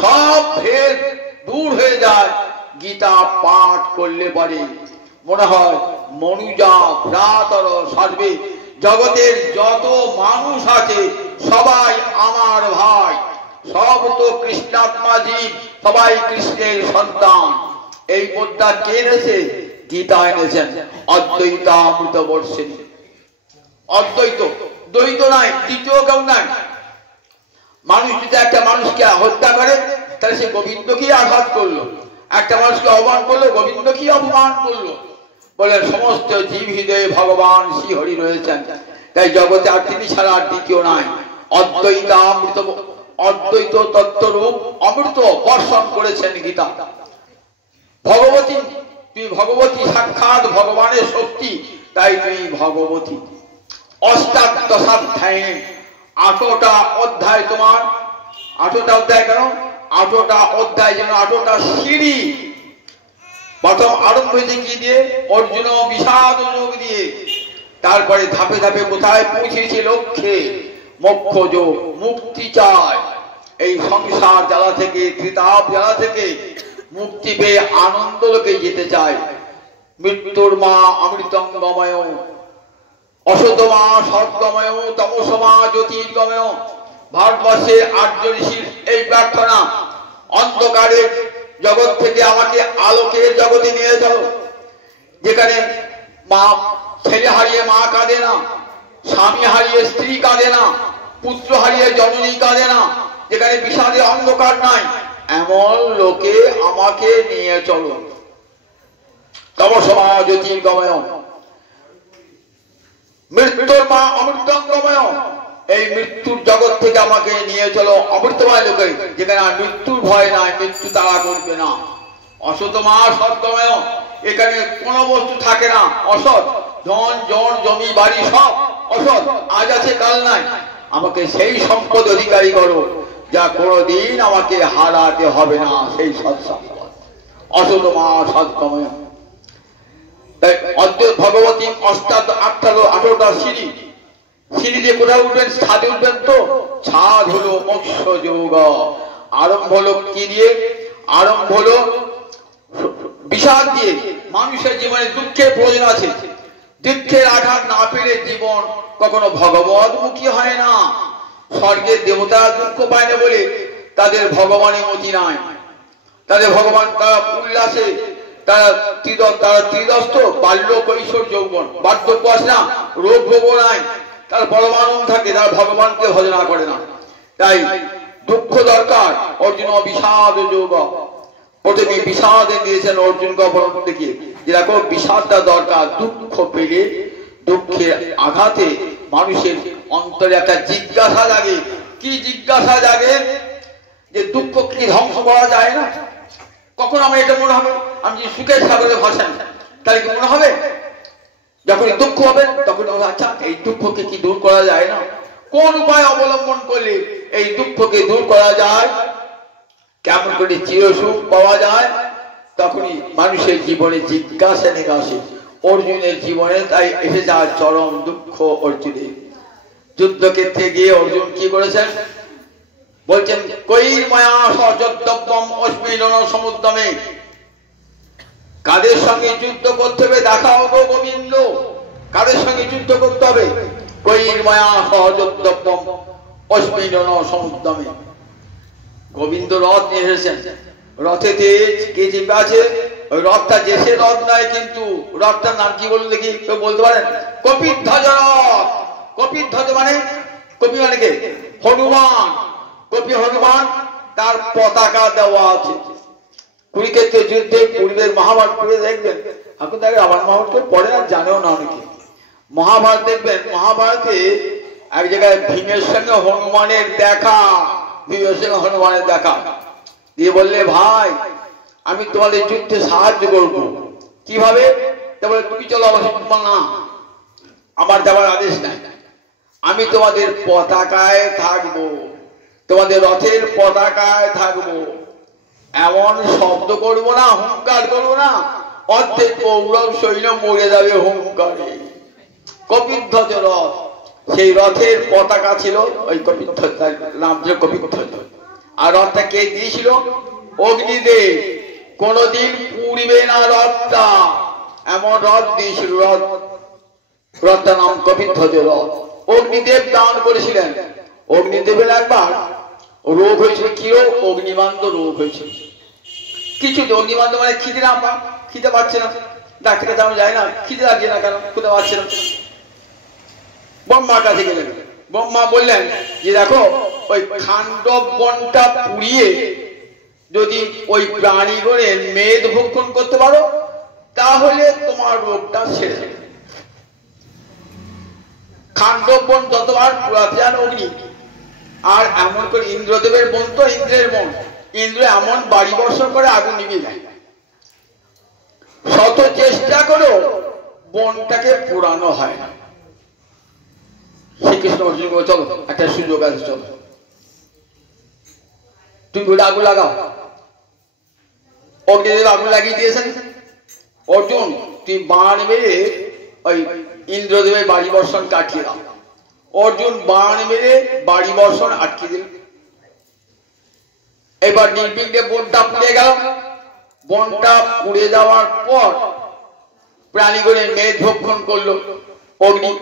সব ভেদ দূর হয়ে যায়। গীতা পাঠ করলে পরে মনে হয় মনুজা ভ্রাতর সর্বে, জগতের যত মানুষ আছে সবাই আমার ভাই, সব তো কৃষ্ণাত্মা জীব, সবাই কৃষ্ণের সন্তান। এই পদ্মা কে এনেছে? গীতা এনেছেন। অদ্বৈতামৃত বর্ষিণী। অদ্বৈত, দ্বৈত নাই, তৃতীয় কেউ নাই। মানুষ যদি একটা মানুষকে হত্যা করে তাহলে সে গোবিন্দকেই আঘাত করলো, একটা মানুষকে অপমান করলো গোবিন্দকেই অপমান করলো। বলে সমস্ত জীব হৃদয়ে ভগবান শ্রী হরি রয়েছেন, তাই জগতে আর তিনি ছাড়া আর দ্বিতীয় নাই। অদ্বৈতামৃত, অদ্বৈত তত্ত্বরূপ অমৃত বর্ষণ করেছেন গীতা। ভগবতী, তুই ভগবতী, সাক্ষাৎ ভগবানের শক্তি, তাই তুই ভগবতী। অষ্টাদশাধ্যায়ী, 8টা অধ্যায় তোমার। 8টা অধ্যায় কেন? 8টা অধ্যায় যেন 8টা সিঁড়ি। প্রথম আরম্ভ হয়েছে কি দিয়ে? অর্জুন বিষাদ যোগ দিয়ে। তারপরে ধাপে ধাপে কোথায় পৌঁছেছে? লক্ষ্যে। মোক্ষ যোগ, মুক্তি চায় এই সংসার জ্বালা থেকে, ত্রিতাপ জ্বালা থেকে মুক্তি পেয়ে আনন্দ লোকে যেতে চায়। মৃত্যুর মা অমৃতঙ্গময়, অসতমা সদ্গময়, তমসমা জ্যোতির্গময়। ভারতবর্ষের আর্য ঋষির এই প্রার্থনা, অন্ধকারের জগৎ থেকে আমাকে আলোকের জগতে নিয়ে যাও, যেখানে মা ছেলে হারিয়ে মা কাঁদে না, স্বামী হারিয়ে স্ত্রী কাঁদে না, পুত্র হারিয়ে জননী কাঁদে না, যেখানে বিষাদে অন্ধকার নাই, এমন লোকে আমাকে নিয়ে চলো। তমসমা জ্যোতির্গময়, মৃত্যুর মা অমৃতঙ্গময়, এই মৃত্যুর জগৎ থেকে আমাকে নিয়ে চলো অমৃতময় লোকে, যেখানে আর মৃত্যুর ভয় নাই, মৃত্যু তাড়া করবে না। অসতমা সদ্গময়, এখানে কোনো বস্তু থাকে না অসৎ, ধন জন জমি বাড়ি সব অসৎ, আজ আছে কাল নাই। আমাকে সেই সম্পদ অধিকারী করো যা কোনোদিন আমাকে হারাতে হবে না, সেই সৎ সম্পদ। অসতমা সদ্গময়। তাই অদ্বৈত ভগবতী 18টা সিঁড়ি, সিঁড়ি দিয়ে কোথায় উঠবেন? ছাদে উঠবেন। তো ছাদ হলো মোক্ষ যোগ। আরম্ভ হলো কি দিয়ে? আরম্ভ হলো বিষাদ দিয়ে। মানুষের জীবনে দুঃখের প্রয়োজন আছে, দুঃখের আঘাত না পেলে জীবন কখনো ভগবতমুখী হয় না। স্বর্গের দেবতা দুঃখ পায় না বলে তাদের ভগবানের মতি নাই, তাদের ভগবান তারা উল্লাসে, তারা ত্রিদস্ত, বাল্য কৈশোর যৌবন, বার্ধক্য আসে না, রোগ ভোগ নাই, তার পরমানন্দ থাকে, তারা ভগবানকে ভজনা করে না। তাই দুঃখ দরকার। অর্জুন বিষাদ যোগ, প্রথমে বিষাদে দিয়েছেন অর্জুনকে অপরাধ দেখিয়ে, যে দেখো বিষাদটা দরকার। দুঃখ পেলে, দুঃখের আঘাতে মানুষের অন্তরে একটা জিজ্ঞাসা জাগে। কি জিজ্ঞাসা জাগে? যে দুঃখ কি ধ্বংস করা যায় না? কখন আমার এটা মনে হবে? আমি যদি সুখের সাগরে ভাসাই, তাহলে কি মনে হবে? যখন দুঃখ হবে তখন আচ্ছা, এই দুঃখকে কি দূর করা যায় না? কোন উপায় অবলম্বন করলে এই দুঃখকে দূর করা যায়? কেমন করে চিরসুখ পাওয়া যায়? তখনই মানুষের জীবনে জিজ্ঞাসা নিয়ে আসে। অর্জুনের জীবনে তাই এসে যাওয়ার চরম দুঃখ অর্জুনের। যুদ্ধক্ষেত্রে গিয়ে অর্জুন কি করেছেন? বলছেন কৈর মায়া সযদ্যব্যম অস্মিলন সমুদ্রমে। কাদের সঙ্গে যুদ্ধ করতে হবে? দেখাও গো গোবিন্দ, কাদের সঙ্গে যুদ্ধ করতে হবে? কৈর মায়া সযদ্যব্যম অস্মিলন সমুদ্রমে। গোবিন্দ রথ নিয়ে এসেছেন, রথেতে কে চেপে আছে? ওই রথটা দেশের রথ নয়, কিন্তু রথটার নাম কি বলুন দেখি, কেউ বলতে পারেন? কপিধ্বজ রথ। কপিধ্বজ মানে, কপি মানে কে? হনুমান। কপি হনুমান, তার পতাকা দেওয়া আছে। কুরুক্ষেত্রের যুদ্ধে পূর্বের মহাভারত পড়ে দেখবেন, এখন দেখেন আমার মহাভারত পড়ে না, জানেও না অনেকে। মহাভারত দেখবেন, মহাভারতে এক জায়গায় ভীমের সঙ্গে হনুমানের দেখা, ভীমের সঙ্গে হনুমানের দেখা দিয়ে বললে, ভাই আমি তোমাদের যুদ্ধে সাহায্য করব। কিভাবে? বলে তুমি চলো আমার সঙ্গে। না, আমার যাওয়ার আদেশ নাই, আমি তোমাদের পতাকায় থাকবো, তোমাদের রথের পতাকায় থাকবো। এমন শব্দ করবো না, হুঙ্কার করবো না, অর্ধেক কৌরব সৈন্য মরে যাবে হুঙ্কারে। কপিধ্বজ রথ, সেই রথের পতাকা ছিল ওই কপিধ্বজ, নাম ছিল কপিধ্বজ। আর রথটা কে দিয়েছিল? অগ্নিদেব। কোনদিন পুড়বে না রথটা, এমন রথ দিয়েছিল। রথটার নাম কপিধ্বজ রথ। অগ্নিদেব দান করেছিলেন। অগ্নিদেবের একবার রোগ হয়েছিল। কি রোগ? অগ্নিমান্দ রোগ হয়েছিল। কিছু অগ্নিমান্দ মানে খিদে না পা, খিদে পাচ্ছে না, ডাক্তারের কাছে যায় না, খিদে লাগছে না, কেন? খিদে পাচ্ছে না। ব্রহ্মার কাছে গেলেন। ব্রহ্মা বললেন যে দেখো, ওই খান্ডব বনটা পুড়িয়ে যদি ওই প্রাণীগণের মেদ ভক্ষণ করতে পারো, তাহলে তোমার রোগটা সেরে যাবে। খান্ডব বন যতবার পুরাতে যান অগ্নি, আর এমন করে ইন্দ্রদেবের বন, তো ইন্দ্রের বন, ইন্দ্র এমন বাড়ি বর্ষণ করে আগুন নিভে যায়। শত চেষ্টা করো বনটাকে পোড়ানো হয় না। শ্রীকৃষ্ণ অর্জুন বলে, চলো একটা সুযোগ আছে, চলো তুমি বলে আগুন লাগাও। অগ্নিদেব আগুন লাগিয়ে দিয়েছেন। অর্জুন তুই বাণ মেরে ওই ইন্দ্রদেবের বাড়ি বর্ষণ কাটিয়ে দাও। অর্জুন বাণ মেরে বাড়ি বর্ষণ আটকে দিল। এবার নির্বিঘ্নে বনটা পুড়ে গেল। বনটা পুড়ে যাওয়ার পর প্রাণীগণের মেদ ভক্ষণ করলো অগ্নি।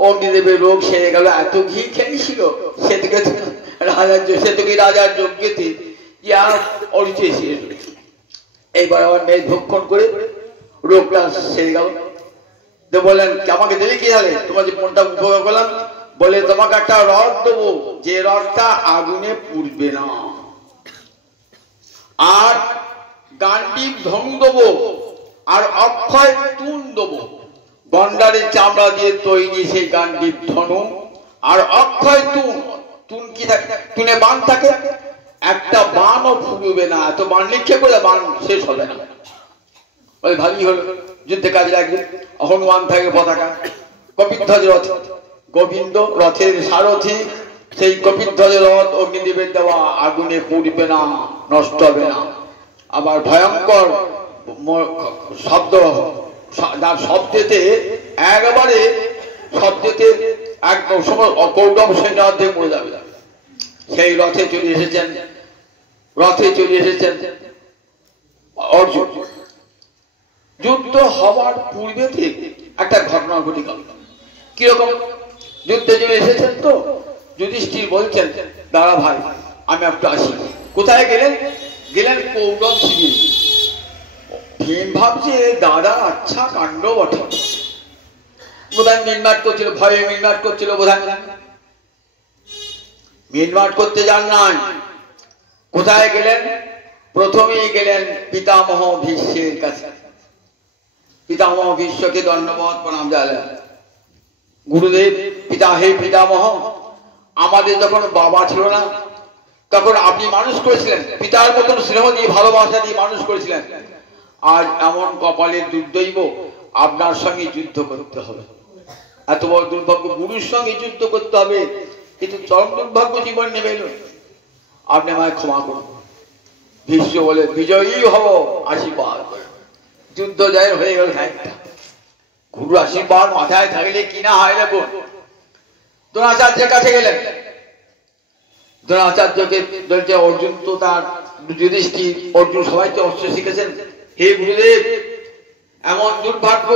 অগ্নিদেবের রোগ সেরে গেল। এত ঘি খেয়েছিল সে থেকে রাজার যজ্ঞেতে অরুচি এসে এইবার আবার মেদ ভক্ষণ করে রোগটা সেরে গেল। বললেন আমাকে দেবে কি তাহলে? তোমার যে মনটা উপভোগ করলাম, বলে তোমাকে একটা রথ দেবো যে রথটা আগুনে পুড়বে না, আর গান্ডীব ধনু দেবো, আর অক্ষয় তুন দেবো। গন্ডারের চামড়া দিয়ে তৈরি সেই গান্ডীব ধনু আর অক্ষয় তুন। তুন কি থাকে? তুনে বান থাকে, একটা বানও ফুটবে না। এত বান নিক্ষেপ করে বান শেষ হবে না। ভালোই হলো, যুদ্ধে কাজে লাগবে। হনুমান থাকে পতাকা, কপিধ্বজ রথ, গোবিন্দ রথের সারথি। সেই কপিধ্বজ রথ অগ্নিদেবের দেওয়া, আগুনে পুড়বে না, নষ্ট হবে না। আবার ভয়ঙ্কর শব্দ, যার শব্দেতে একবারে শব্দেতে একদম কৌরব সেনা অর্ধেক মরে যাবে। সেই রথে চলে এসেছেন, অর্জুন। যুদ্ধ হওয়ার পূর্বে থেকে একটা ঘটনা ঘটে গেল। কিরকম? যুদ্ধে চলে এসেছেন তো যুধিষ্ঠির বলছেন, দাঁড়া ভাই আমি একটু আসি। কোথায় গেলেন? গেলেন কৌরব শিবির। ভীম ভাবছে দাদা আচ্ছা কাণ্ড বটে, বোধহয় মিটমাট করছিল, ভয়ে মিটমাট করছিল বোধহয়। মিটমাট করতে যান নাই। কোথায় গেলেন? প্রথমেই গেলেন পিতামহ ভীষ্মের কাছে। পিতামহ ভীষ্মকে দণ্ডবত প্রণাম জানালেন। গুরুদেব, পিতা, হে পিতামহ, আমাদের যখন বাবা ছিল না তখন আপনি মানুষ করেছিলেন, পিতার মতন স্নেহ দিয়ে ভালোবাসা দিয়ে মানুষ করেছিলেন। আজ এমন কপালের দুর্দৈব, আপনার সঙ্গে যুদ্ধ করতে হবে। এত বড় দুর্ভাগ্য, গুরুর সঙ্গে যুদ্ধ করতে হবে, কিন্তু চরম দুর্ভাগ্য জীবন নেমে এলো। আপনি আমায় ক্ষমা করুন। ভীষ্ম বলে, বিজয়ী হব, আশীর্বাদ। যুদ্ধ জয় হয়ে গেল। গুরু আশীর্বাদ মাথায় থাকলে কিনা হয় দেখুন। দ্রোণাচার্যের কাছে গেলেন। দ্রোণাচার্যকে বলছে, অর্জুন তো তার যুধিষ্ঠির, অর্জুন সবাই তো অস্ত্র শিখেছেন। হে গুরুদেব, এমন দুর্ভাগ্য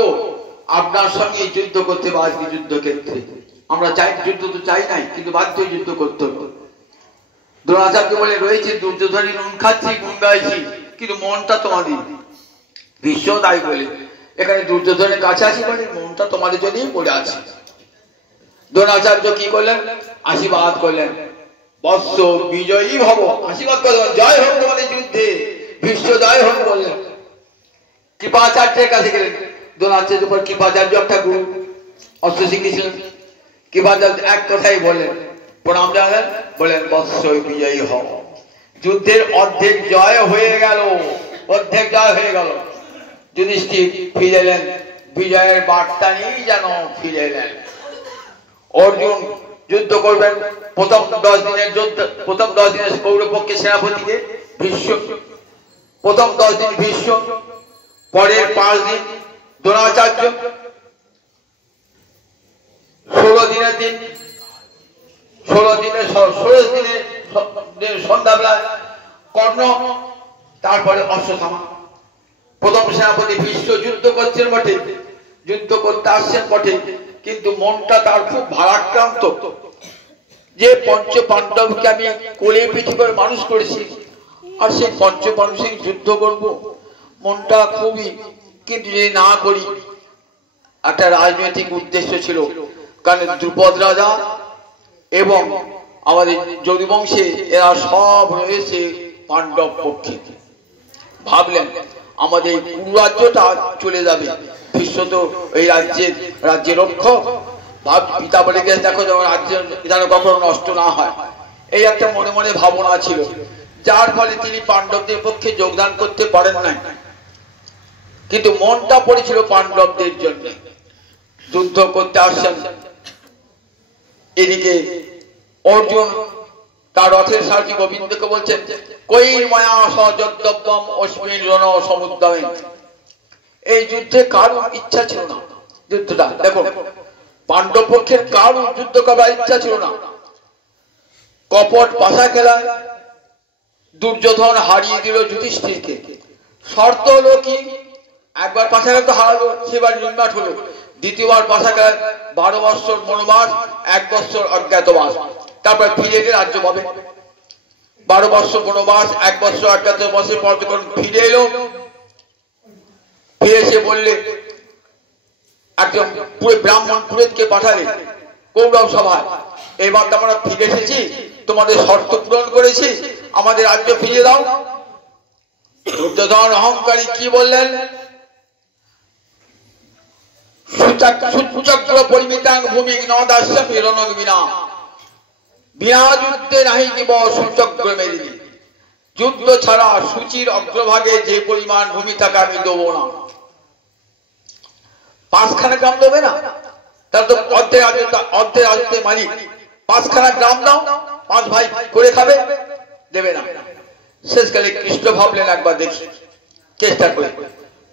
আপনার সঙ্গে যুদ্ধ করতে হবে আজকে যুদ্ধক্ষেত্রে। আমরা চাই, যুদ্ধ তো চাই নাই, কিন্তু বাধ্য যুদ্ধ করতে হবে। দ্রোণাচার্য বলে, রয়েছে দুর্যোধনী নুন খাচ্ছি, গুণ গাইছি, কিন্তু মনটা তোমাদের। ভীষ্ম তাই বলে, এখানে দুর্যোধনের কাছে আসি বলে মনটা তোমাদের জন্যই পড়ে আছে। দ্রোণাচার্য কি করলেন? আশীর্বাদ করলেন, বৎস বিজয়ী হব, আশীর্বাদ করলেন, জয় হোক তোমাদের যুদ্ধে, ভীষ্ম জয় হোক বললেন। কৃপাচার্যের কাছে গেলেন। দ্রোণাচার্যের উপর কৃপাচার্য একটা গুরু, অস্ত্র শিখিয়েছিলেন। কৃপাচার্য এক কথাই বললেন, প্রণাম জানালেন, বললেন বৎস বিজয়ী হব। যুদ্ধের অর্ধেক জয় হয়ে গেল, অর্ধেক জয় হয়ে গেল। যুধিষ্ঠির ফিরে এলেন, বিজয়ের বার্তা নিয়েই যেন ফিরে এলেন। অর্জুন যুদ্ধ করবেন। প্রথম 10 দিনের যুদ্ধ, প্রথম 10 দিনের কৌরবপক্ষে সেনাপতিকে ভীষ্ম, প্রথম 10 দিন ভীষ্ম, পরের 5 দিন দ্রোণাচার্য, 16 দিনের দিন, 16 দিনের সন্ধ্যাবেলা কর্ণ, তারপরে অশ্বত্থামা। প্রথম সেনাপতি ভীষ্ম যুদ্ধ করছেন বটে, যুদ্ধ করতে আসছেন বটে, কিন্তু মনটা তার খুব ভারাক্রান্ত। যে পঞ্চ পাণ্ডবকে আমি কোলে পিঠে করে মানুষ করেছি, আর সেই পঞ্চ পাণ্ডবের যুদ্ধ করব, মনটা খুবই। কিন্তু যদি না করি, একটা রাজনৈতিক উদ্দেশ্য ছিল, কারণ দ্রুপদ রাজা এবং আমাদের যদুবংশে এরা সব রয়েছে পাণ্ডব পক্ষে। ভাবলেন আমাদের পুরো রাজ্যটা চলে যাবে, ভীষ্ম তো এই রাজ্যের রক্ষক। পিতা বলে গেছে, দেখো রাজ্যের যেন কখনো নষ্ট না হয়, এই একটা মনে মনে ভাবনা ছিল, যার ফলে তিনি পাণ্ডবদের পক্ষে যোগদান করতে পারেন নাই। কিন্তু মনটা পড়েছিল পাণ্ডবদের জন্য। যুদ্ধ করতে আসছেন। এদিকে অর্জুন তার রথের সারথি গোবিন্দকে বলছেন, কই মায়া সযদ্যব্যম অস্মিন রণ সমুদ্রমে। এই যুদ্ধে কারো ইচ্ছা ছিল না যুদ্ধটা দেখো, পাণ্ডব পক্ষের কারো যুদ্ধ করার ইচ্ছা ছিল না। কপট পাশা খেলা দুর্যোধন হারিয়ে দিল যুধিষ্ঠিরকে। শর্ত হলো কি, একবার পাশা খেলা তো হারালো, সেবার নির্মাট হলো। দ্বিতীয়বার পাশা খেলা 12 বৎসর বনবাস, 1 বৎসর অজ্ঞাতবাস, তারপর ফিরে এলে রাজ্য পাবে। 12 বৎসর বনবাস, 1 বৎসর অজ্ঞাতবাসের পর যখন ফিরে এলো, ফিরে এসে বললে, একজন পুরো ব্রাহ্মণ পুরোহিতকে পাঠালে কৌরব সভায়, এবার তো আমরা ফিরে এসেছি, তোমাদের শর্ত পূরণ করেছি, আমাদের রাজ্য ফিরিয়ে দাও। দুর্যোধন অহংকারী কি বললেন? সুচক্র পরিমিতাং ভূমি নদাস্যামি রণং বিনা, বিনা যুদ্ধে নাহি দিব সুচক্র মেদিনী। যুদ্ধ ছাড়া সূচির অগ্রভাগে যে পরিমাণ ভূমি থাকে আমি দেবো না। 5খানা গ্রাম দেবে না, তাহলে তো অর্ধেক রাজত্বে মালিক। 5খানা গ্রাম দাও, 5 ভাই করে খাবে, দেবে না। শেষকালে কৃষ্ণ ভাবলেন একবার দেখি, চেষ্টা করে,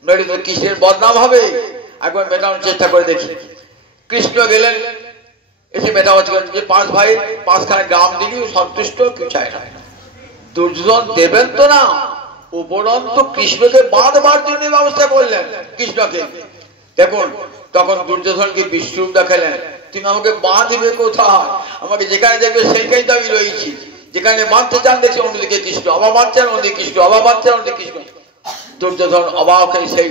নইলে তো কৃষ্ণের বদনাম হবে, একবার মেটানোর চেষ্টা করে দেখি। কৃষ্ণ গেলেন, এসে মেটাবার যে 5 ভাই 5খানা গ্রাম দিলেও সন্তুষ্ট, কেউ চায় না। দুর্যোধন দেবেন তো না, উপরন্তু কৃষ্ণকে বাঁধবার জন্য ব্যবস্থা করলেন কৃষ্ণকে। দেখুন, তখন দুর্যোধনকে বিশ্বরূপ দেখালেন, তুমি আমাকে বাঁধবে কোথায়? আমাকে যেখানে দেখবে সেইখানে তো আমি রয়েছি। যেখানে বাঁধতে চান দেখছি অন্যদিকে কৃষ্ণ, আবার বাঁধছেন অন্যদিকে কৃষ্ণ, আবার বাঁধছেন অন্যদিকে কৃষ্ণ। দুর্যোধন অবাক হয়ে সেই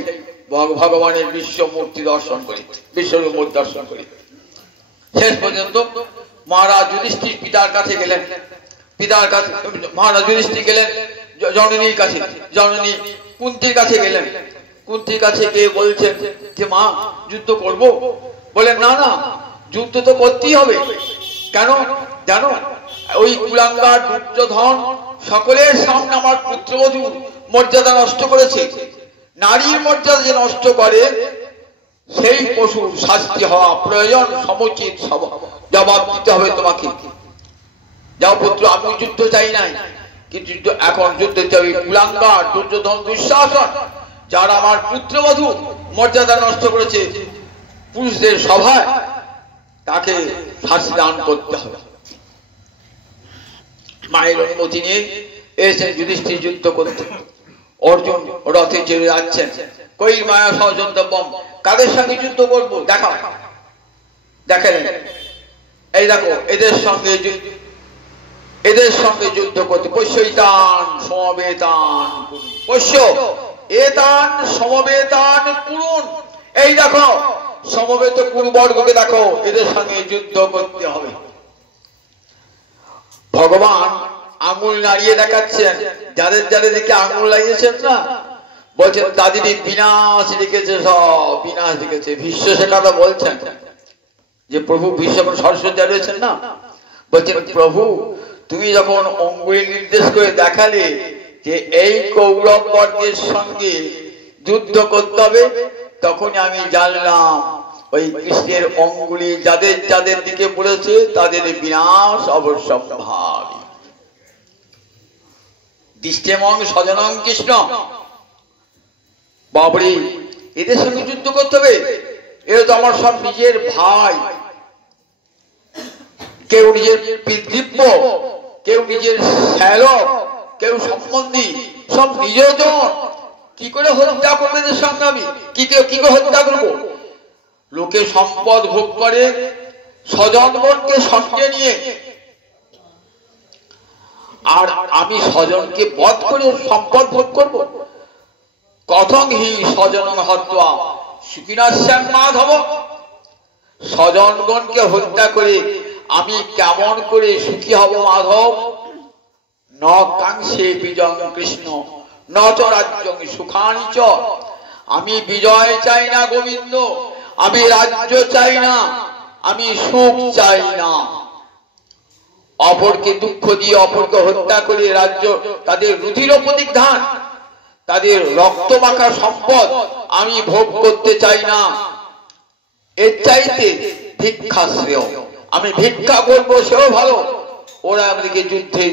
ভগবানের বিশ্বমূর্তি দর্শন করি, বিশ্বরূপ মূর্তি দর্শন করি। শেষ পর্যন্ত মহারাজ যুধিষ্ঠির পিতার কাছে গেলেন, পিতার কাছে মহারাজ যুধিষ্ঠির গেলেন জননীর কাছে, জননী কুন্তির কাছে গেলেন। কুন্তির কাছে গিয়ে বলছেন যে মা, যুদ্ধ করব? বলেন না না, যুদ্ধ তো করতেই হবে। কেন জানো? ওই কুলাঙ্গার দুর্যোধন সকলের সামনে আমার পুত্রবধূ মর্যাদা নষ্ট করেছে। নারীর মর্যাদা যে নষ্ট করে, সেই পশুর শাস্তি হওয়া প্রয়োজন, সমুচিত জবাব দিতে হবে তোমাকে। যাও পুত্র, আমি যুদ্ধ চাই নাই, কিন্তু এখন যুদ্ধ চাই। কুলাঙ্গার দুর্যোধন দুঃশাসন, যারা আমার পুত্রবধূ মর্যাদা নষ্ট করেছে পুরুষদের সভায়, তাকে শাস্তি দান করতে হবে। মায়ের অনুমতি নিয়ে এসেছেন যুধিষ্ঠির যুদ্ধ করতে। অর্জুন রথে চেপে যাচ্ছেন, কই মায়া সহজন্তব্যম, কাদের সঙ্গে যুদ্ধ করবো দেখা দেখেন। এই দেখো, এদের সঙ্গে যুদ্ধ করতে। পশ্যইতান সমবেতান, পশ্য এতান সমবেতান কুরুন। এই দেখো সমবেত কুরুবর্গকে দেখো, এদের সঙ্গে যুদ্ধ করতে হবে। ভগবান আঙুল নাড়িয়ে দেখাচ্ছেন, যাদের যাদের দিকে আঙুল লাগিয়েছেন না, বলছেন তাদেরই বিনাশ লিখেছে, সব বিনাশ লিখেছে। ভীষ্ম সে কথা বলছেন যে প্রভু ভীষ্ম সরস্বতী রয়েছেন না, বলছেন প্রভু তুমি যখন অঙ্গুলি নির্দেশ করে দেখালে যে এই কৌরব বর্গের সঙ্গে যুদ্ধ করতে হবে, তখনই আমি জানলাম ওই কৃষ্ণের অঙ্গুলি যাদের যাদের দিকে পড়েছে তাদের বিনাশ অবশ্যম্ভাবী। দৃষ্টেমং স্বজনং কৃষ্ণ, বাবরি এদের সঙ্গে যুদ্ধ করতে হবে। এরা তো আমার সব নিজের ভাই, কেউ নিজের পিতৃব্য, কেউ নিজের শ্যালক, কেউ সম্বন্ধী, সব নিজজন। কি করে হত্যা করবে এদের সঙ্গে আমি? কি করে হত্যা করবো? লোকে সম্পদ ভোগ করে স্বজনগণকে সঙ্গে নিয়ে, আর আমি স্বজনকে বধ করে সম্পদ ভোগ করবো? কথং হি স্বজনং হত্যা সুখিনাস্যাং মাধব। স্বজনগণকে হত্যা করে আমি কেমন করে সুখী হব মাধব? ন কাংসে বিজয়ং কৃষ্ণ ন চ রাজ্যং সুখানি চ। আমি বিজয় চাই না গোবিন্দ, আমি রাজ্য চাই না, আমি সুখ চাই না। অপরকে দুঃখ দিয়ে, অপরকে হত্যা করে রাজ্য, তাদের রুধির প্রতিধান, তাদের রক্ত মাখা সম্পদ আমি ভোগ করতে চাই না। এর চাইতে ভিক্ষা শ্রেয়, আমি ভিক্ষা করবো সেও ভালো। ওরা আমাদেরকে যুদ্ধে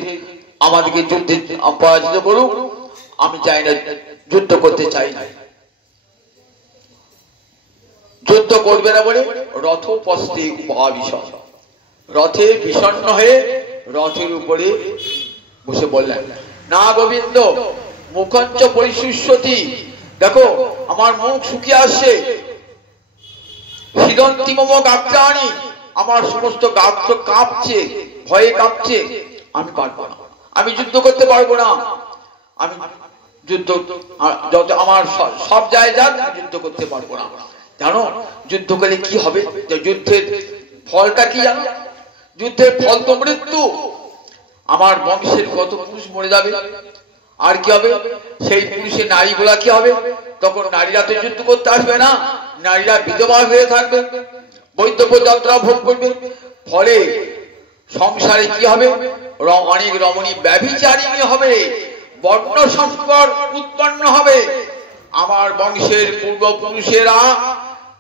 পরাজিত করুক, আমি চাই না, যুদ্ধ করতে চাই না। যুদ্ধ করবে না বলে রথোপস্থে উপাবিশৎ, রথে বিষণ্ণ হয়ে রথের উপরে বসে বললেন, না গোবিন্দ মুখঞ্চ পরিশুষ্যতি, দেখো আমার মুখ শুকিয়ে আসছে, হৃদন্তি মম গাত্রাণি, আমার সমস্ত গাত্র কাঁপছে, ভয়ে কাঁপছে, আমি পারবো না, আমি যুদ্ধ করতে পারবো না, আমি যুদ্ধ যত আমার সব জায়গায় যুদ্ধ করতে পারবো না। জানো যুদ্ধ করলে কি হবে? যুদ্ধের ফলটা কি জানো? যুদ্ধের ফল তো মৃত্যু। আমার বংশের কত পুরুষ মরে যাবে, আর কি হবে? সেই পুরুষের নারীগুলা কি হবে? তখন নারীরা তো যুদ্ধ করতে আসবে না, নারীরা বিধবা হয়ে থাকবে, বৈধব্য যাত্রা ভোগ করবে, ফলে সংসারে কি হবে? অনেক রমণী ব্যভিচারিণী হবে, বর্ণ সংকর উৎপন্ন হবে। আমার বংশের পূর্বপুরুষেরা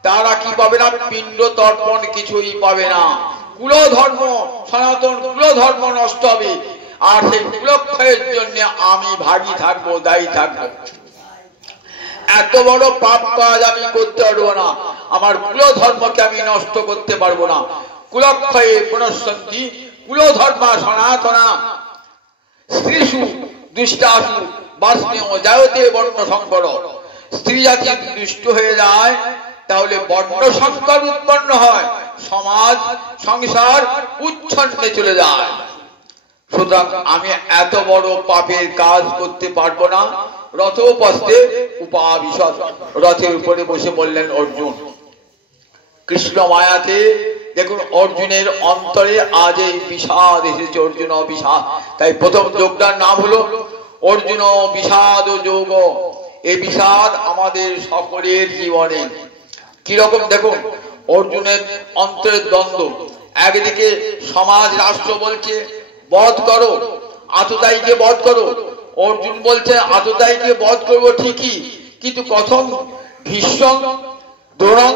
তারা কি পাবে না? পিণ্ড তর্পণ কিছুই পাবে না। কুলধর্ম, সনাতন কুলধর্ম নষ্ট হবে, আর সেই কুলক্ষয়ের জন্য আমি ভাগী থাকবো, দায়ী থাকবো। এত বড় পাপ কাজ আমি করতে পারবো না, আমার কুলধর্মকে আমি নষ্ট করতে পারবো না। কুলক্ষয়ে পুনঃসন্তি কুলধর্মা সনাতনা স্ত্রীষু দুষ্টাসু বাষ্পেয় জায়তে বর্ণ সংকর। স্ত্রী জাতি দুষ্ট হয়ে যায় তাহলে বর্ণ সংকর উৎপন্ন হয়, সমাজ সংসার উচ্ছন্নে চলে যায়। সুতরাং আমি এত বড় পাপের কাজ করতে পারবো না। রথোপস্থে উপাবিশৎ, রথের উপরে বসে বললেন অর্জুন। কৃষ্ণ মায়াতে দেখুন অর্জুনের অন্তরে আজ এই বিষাদ এসেছে, অর্জুন বিষাদ। তাই প্রথম যোগটার নাম হলো অর্জুন বিষাদ যোগ। এই বিষাদ আমাদের সকলের জীবনে কিরকম দেখুন, অর্জুনের অন্তরের দ্বন্দ্ব। একদিকে সমাজ রাষ্ট্র বলছে বধ করো, আততায়ীকে বধ করো। অর্জুন বলছে আততায়ীকে বধ করবো ঠিকই, কিন্তু কথম ভীষ্ম দ্রোণ,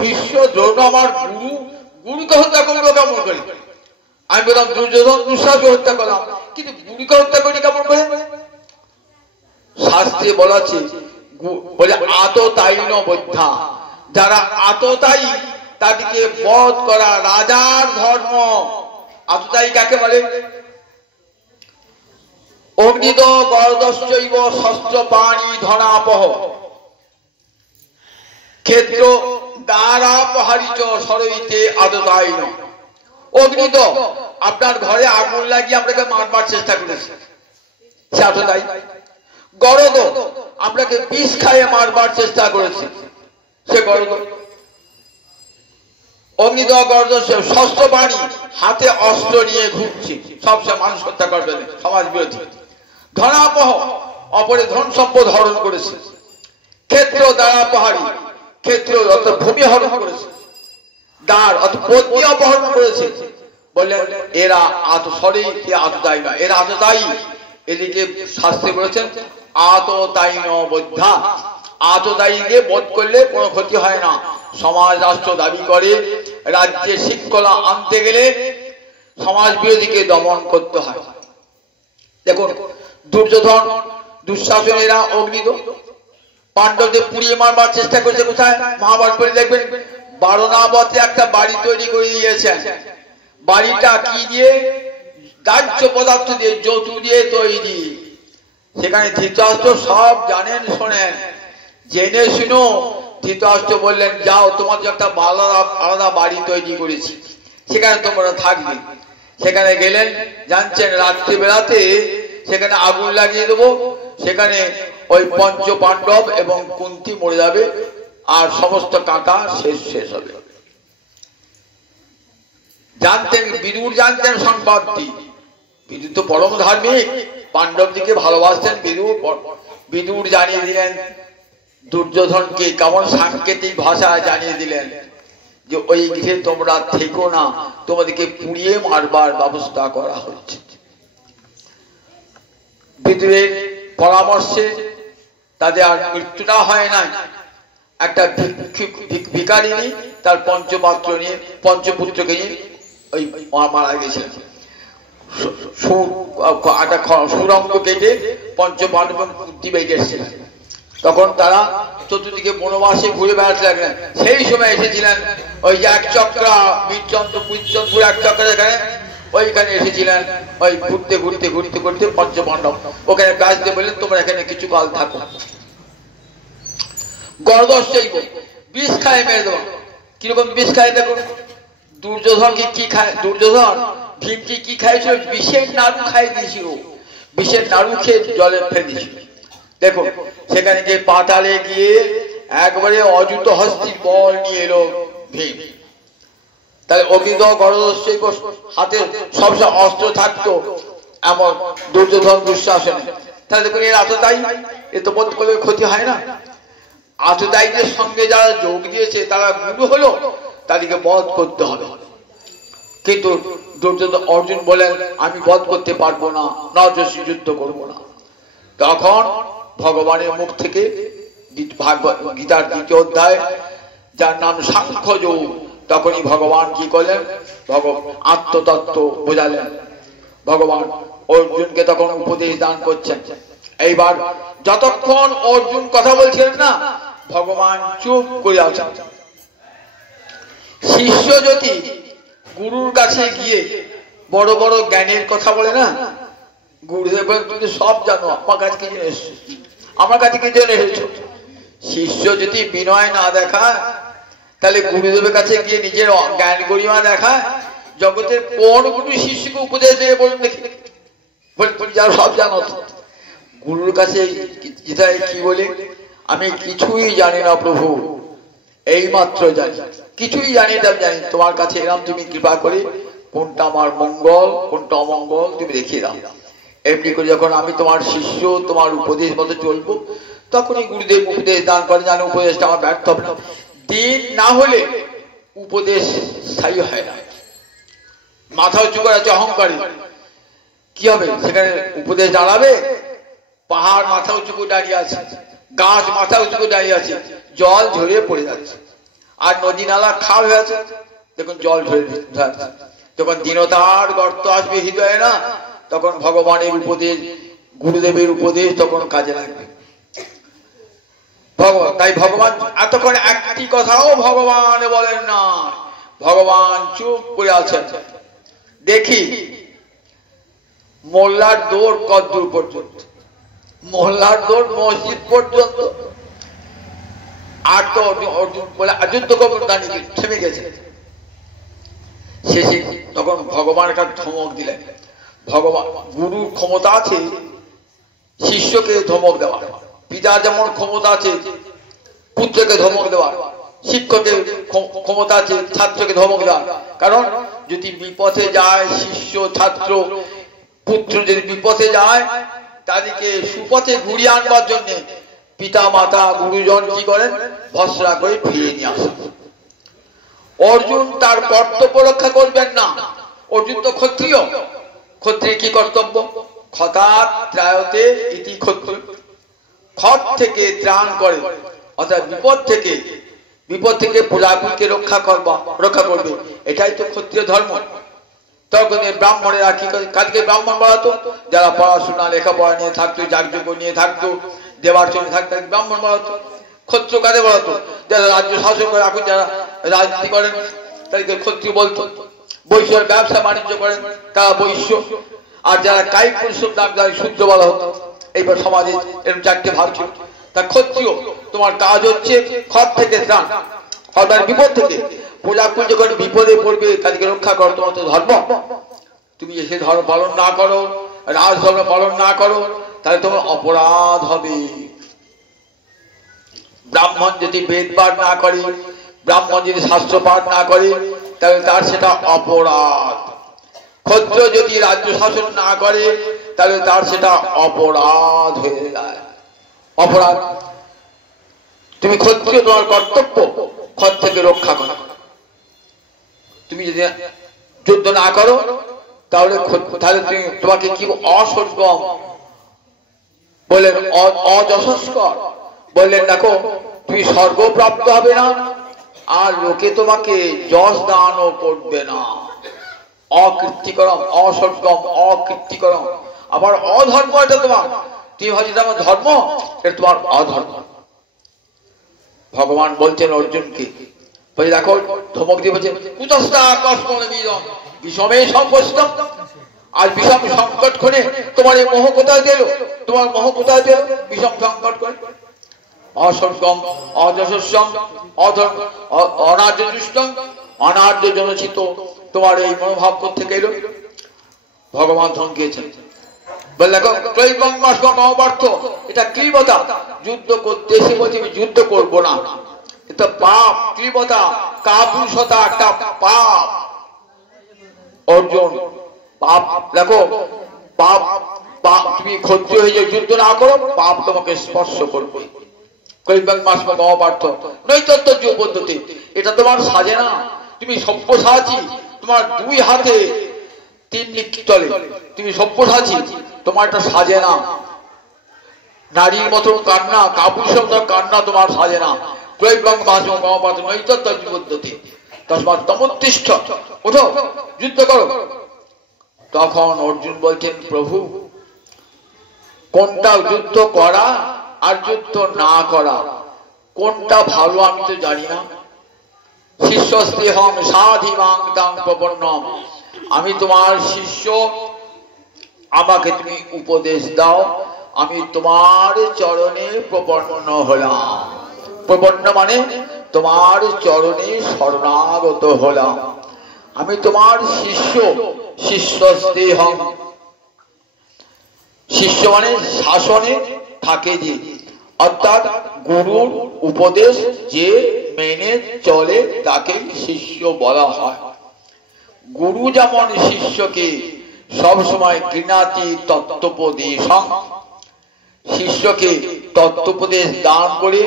ভীষ্ম দ্রোণ আমার গুরু, গুরুকে হত্যা করবো কেমন করে? আমি বললাম দুর্যোধন দুঃশাসন হত্যা করলাম, কিন্তু গুরুকে হত্যা করি কেমন করে? শাস্ত্রে বলা আছে বলে আততায়ীন বদ্ধা, যারা আততায়ী তাদেরকে বধ করা রাজার ধর্ম। আততায়ী কাকে বলে? অগ্নিদ গর্দশ্চৈব শস্ত্র পানি ধনাপহ ক্ষেত্র দ্বারাপহারিচ সরইতে আততায়ীন। অগ্নিদ আপনার ঘরে আগুন লাগিয়ে আপনাকে মারবার চেষ্টা করেছে, সে আততায়ী। গরদ আপনাকে বিষ খাইয়ে মারবার চেষ্টা করেছে, সে গরদ। অগ্নিদ গর্দশ্চ শস্ত্র পানি, হাতে অস্ত্র নিয়ে ঘুরছে, সবসময় মানুষ হত্যা করবে, সমাজ বিরোধী। ধনাপহ অপরে ধন সম্পদ হরণ করেছে। ক্ষেত্র দ্বারাপহারী, ক্ষেত্র অর্থাৎ ভূমি হরণ করেছে। দ্বার অর্থাৎ পত্নী অপহরণ করেছে। বললেন এরা আততায়ী না, এরা আততায়ী। এদিকে শাস্ত্রে বলেছেন আততায়ীন বদ্ধা, আততায়ীকে বধ করলে কোনো ক্ষতি হয় না। সমাজ রাষ্ট্র দাবি করে রাজ্যে শৃঙ্খলা আনতে গেলে সমাজ বিরোধীকে দমন করতে হয়। দেখুন দুর্যোধন দুঃশাসনেরা অগ্নিদ পাণ্ডবদের পুড়িয়ে মারবার চেষ্টা করেছে। কোথায়? মহাভারত পড়ে দেখবেন বারণাবতে একটা বাড়ি তৈরি করে দিয়েছেন। বাড়িটা কি দিয়ে? দাহ্য পদার্থ দিয়ে, যতু দিয়ে তৈরি। সেখানে ধৃতরাষ্ট্র সব জানেন, শোনেন, জেনে শুনো ধৃতরাষ্ট্র বললেন যাও তোমাদের একটা আলাদা বাড়ি তৈরি করেছি, সেখানে তোমরা থাকবে। সেখানে গেলেন, জানছেন রাত্রিবেলাতে সেখানে আগুন লাগিয়ে দেবো, সেখানে ওই পঞ্চ পাণ্ডব এবং কুন্তি মরে যাবে, আর সমস্ত কাঁটা শেষ হবে। জানতেন বিদুর, জানতেন সংবাদটি। বিদুর তো পরম ধার্মিক, পাণ্ডবদিকে ভালোবাসতেন। বিদুর জানিয়ে দিলেন দুর্যোধনকে, কেমন সাংকেতিক ভাষায় জানিয়ে দিলেন যে ওই গৃহে তোমরা থেকো না, তোমাদেরকে পুড়িয়ে মারবার ব্যবস্থা করা হচ্ছে। বিদুরের পরামর্শে তাদের আর মৃত্যুটা হয় নাই। একটা ভিখারিনী তার পঞ্চপাত্র নিয়ে, পঞ্চপুত্রকে নিয়ে ওই মারা গেছিলেন। সুরঙ্গ কেটে পঞ্চপাণ্ডব কুন্তি বেরিয়ে এসেছিলেন। তখন তারা চতুর্দিকে বনবাসে ঘুরে বেড়াতে লাগলেন। সেই সময় এসেছিলেন ওই যে এক চক্রা বীরচন্দ্রপুর এক চক্রা, যেখানে ওইখানে এসেছিলেন ওই ঘুরতে ঘুরতে ঘুরতে ঘুরতে পঞ্চপাণ্ডব ওখানে গাছ দিয়ে বললেন তোমরা এখানে কিছু কাল থাকো। গরদশ বিষ খায় মেরে দেবো। কিরকম বিষ খায় দেখুন, দুর্যোধনকে কি খায়, দুর্যোধন ভীমকে কি খাইছিল, বিষের নাড়ু খাই দিয়েছিল, বিষের নাড়ু খেয়ে জলে ফেলে দিয়েছিল। দেখুন সেখানে গিয়ে পাতালে গিয়ে একবারে অযুত হস্তির বল নিয়ে এলো ভীম। তাহলে অগ্নিদহ গরদস্যই হাতে সবসময় অস্ত্র থাকতো এমন দুর্যোধন দুঃশাসন। তাহলে দেখুন এর আততায়ী, এ তো বোধ করলে ক্ষতি হয় না। আততায়ীদের সঙ্গে যারা যোগ দিয়েছে তারা গুরু হলো, তাদেরকে বধ করতে হবে। কিন্তু দুর্যোধন অর্জুন বলেন আমি বধ করতে পারবো না, নরযশী যুদ্ধ করবো না। তখন ভগবানের মুখ থেকে গীতার 2য় অধ্যায় যার নাম সাংখ্যযোগ, তখনই ভগবান কি করলেন, আত্মতত্ত্ব বোঝালেন। ভগবান অর্জুনকে তখন উপদেশ দান করছেন। এইবার যতক্ষণ অর্জুন কথা বলছিলেন না, ভগবান চুপ করে আছেন। শিষ্য যদি গুরুর কাছে গিয়ে বড় বড় জ্ঞানের কথা বলে না, গুরুদেব তুমি সব জানো, আমার কাছে কি জন্য এসছো, আমার কাছে কি জন্য এসেছো। শিষ্য যদি বিনয় না দেখায়, তাহলে গুরুদেবের কাছে গিয়ে নিজের জ্ঞান গরিমা দেখায়, জগতের কোন গুরু শিষ্যকে উপদেশ দিয়ে বলুন দেখি, যারা সব জানো। গুরুর কাছে যেটাই কি বলে, আমি কিছুই জানি না প্রভু, এই মাত্র জানি, কিছুই জানি না, জানি তোমার কাছে এলাম, তুমি কৃপা করে কোনটা আমার মঙ্গল কোনটা অমঙ্গল তুমি দেখিয়ে দাও। এমনি করে যখন আমি তোমার শিষ্য, তোমার উপদেশ মতো চলবো, তখনই গুরুদেব উপদেশ দান করে, জানো উপদেশটা আমার ব্যর্থ হবে না। দিন না হলে উপদেশ স্থায়ী হয় না। মাথা উঁচু করে আছে অহংকারী, কি হবে সেখানে উপদেশ দাঁড়াবে? পাহাড় মাথা উঁচু করে দাঁড়িয়ে আছে, গাছ মাথা উঁচু করে দাঁড়িয়ে আছে, জল ঝরিয়ে পড়ে যাচ্ছে। আর নদী নালা খাল হয়ে আছে, দেখুন জল ঝরে যাচ্ছে। যখন দীনতার গর্ত আসবে হৃদয়ে না, তখন ভগবানের উপদেশ, গুরুদেবের উপদেশ তখন কাজে লাগবে। তাই ভগবান এতক্ষণ একটি কথাও ভগবান বলেন না, ভগবান চুপ করে আছেন। দেখি মোল্লার দৌড় কতদূর পর্যন্ত, মোল্লার দৌড় মসজিদ পর্যন্ত। আর তো অর্জুন বলে যুদ্ধ করবেন, দাঁড়িয়ে থেমে গেছে। শেষে তখন ভগবান একটা ধমক দিলেন। ভগবান গুরুর ক্ষমতা আছে শিষ্যকে ধমক দেওয়ার, পিতা যেমন ক্ষমতা আছে পুত্রকে ধমক দেওয়ার, শিক্ষকের ক্ষমতা আছে ছাত্রকে ধমক দেওয়ার। কারণ যদি বিপথে যায় শিষ্য, ছাত্র, পুত্র যদি বিপথে যায়, তাদেরকে সুপথে ঘুরিয়ে আনবার জন্য পিতা মাতা গুরুজন কি করেন, ভৎসনা করে ফিরিয়ে নিয়ে আসেন। অর্জুন তার কর্তব্য রক্ষা করবেন না। অর্জুন তো ক্ষত্রিয়, ক্ষত্রিয় কি কর্তব্য? ক্ষতাৎ ত্রায়তে ইতি ক্ষত্রিয়, ক্ষত থেকে ত্রাণ করে, অর্থাৎ বিপদ থেকে প্রজাপতিকে রক্ষা করবে, এটাই তো ক্ষত্রিয় ধর্ম। তখন ব্রাহ্মণেরা কি করে, কালকে ব্রাহ্মণ বলাতো, যারা পড়াশোনা লেখাপড়া নিয়ে থাকতো, যাগযজ্ঞ নিয়ে থাকতো, দেবার্চনে থাকতো, ব্রাহ্মণ বলাতো। ক্ষত্রিয় কাদের বলাতো? যারা রাজ্য শাসন করে, এখন যারা রাজনীতি করেন তাদেরকে ক্ষত্রিয় বলতো। বৈশ্যের ব্যবসা বাণিজ্য করেন তারা বৈশ্য। আর যারা কায়িক পরিশ্রম তাদের শূদ্র বলা হতো। এইবার সমাজে এরকম 4টে ভাগ ছিল। তা ক্ষত্রিয় তোমার কাজ হচ্ছে ক্ষত থেকে ত্রাণ, অর্থাৎ বিপদ থেকে। প্রজাকুল যখন বিপদে পড়বে তাদেরকে রক্ষা করো, তোমার তো ধর্ম। তুমি সে ধর্ম পালন না করো, রাজধর্ম পালন না করো, তাহলে তোমার অপরাধ হবে। ব্রাহ্মণ যদি বেদ পাঠ না করে, ব্রাহ্মণ যদি শাস্ত্র পাঠ না করে, তাহলে তার সেটা অপরাধ। ক্ষত্রিয় যদি রাজ্য শাসন না করে, তাহলে তার সেটা অপরাধ হয়ে যায়। অপরাধ। তুমি ক্ষত্রিয়, তোমার কর্তব্য ক্ষত থেকে রক্ষা করা। তুমি যদি যুদ্ধ না করো, তাহলে তোমাকে কি অসর্গম বললেন, অযশস্কর বললেন। দেখো তুমি স্বর্গ প্রাপ্ত হবে না, আর লোকে তোমাকে যশ দানও করবে না। অকীর্তিকরম, অসর্গম, অকীর্তিকরম। আবার অধর্ম, এটা তোমার, তুমি ভাবছো আমার ধর্ম, এটা তোমার অধর্ম। ভগবান বলছেন অর্জুনকে, বলে দেখো ধমক দিয়ে বলছেন কুতস্থা কস্মন বীরম বিষমে সংকষ্টম। আর বিষম সংকট করে তোমার এই মোহ কোথায় দিল, তোমার মোহ কোথায় দিল বিষম সংকট করে। অসর্গম অযশস্যম অনার্যদুষ্টম অনার্য জনচিত, তোমার এই মনোভাব কোথেকে এলো? ভগবান ধমকিয়েছেন, বলে দেখো ক্রৈবঙ্গার্থ, এটা ক্লীবতা, যুদ্ধ করতে এসে বলছে আমি যুদ্ধ করবো না, এটা পাপ। ক্লীবতা কাপুরুষতা একটা পাপ। অর্জুন পাপ দেখো, পাপ তুমি ক্ষত্রিয় হয়ে যে যুদ্ধ না করো, পাপ তোমাকে স্পর্শ করবে। পদ্ধতি এটা তোমার সাজে না, তুমি সব্যসাচী, তোমার দুই হাতে তিন দিক চলে, তুমি সব্যসাচী, তোমার এটা সাজে না। নারীর মতো কান্না, কাপুরুষের মতো কান্না তোমার সাজে না। ওঠো যুদ্ধ করো। তখন অর্জুন বলছেন প্রভু কোনটা যুদ্ধ করা আর যুদ্ধ না করা কোনটা ভালো আমি তো জানি না। শিষ্যস্তেহং সাধিমাং তাং প্রপন্নম, আমি তোমার শিষ্য, আমাকে তুমি উপদেশ দাও, আমি তোমার চরণে প্রপন্ন হলাম। প্রপন্ন মানে তোমার চরণে শরণাগত হলাম, আমি তোমার শিষ্য। শিষ্যস্তেহং, শিষ্য মানে শাসনে থাকে যে, অর্থাৎ গুরুর উপদেশ যে মেনে চলে তাকে শিষ্য বলা হয়। গুরু যেমন শিষ্যকে সবসময় ঘৃণাতি তত্ত্বোপদেশং, শিষ্যকে তত্ত্বোপদেশ দান করে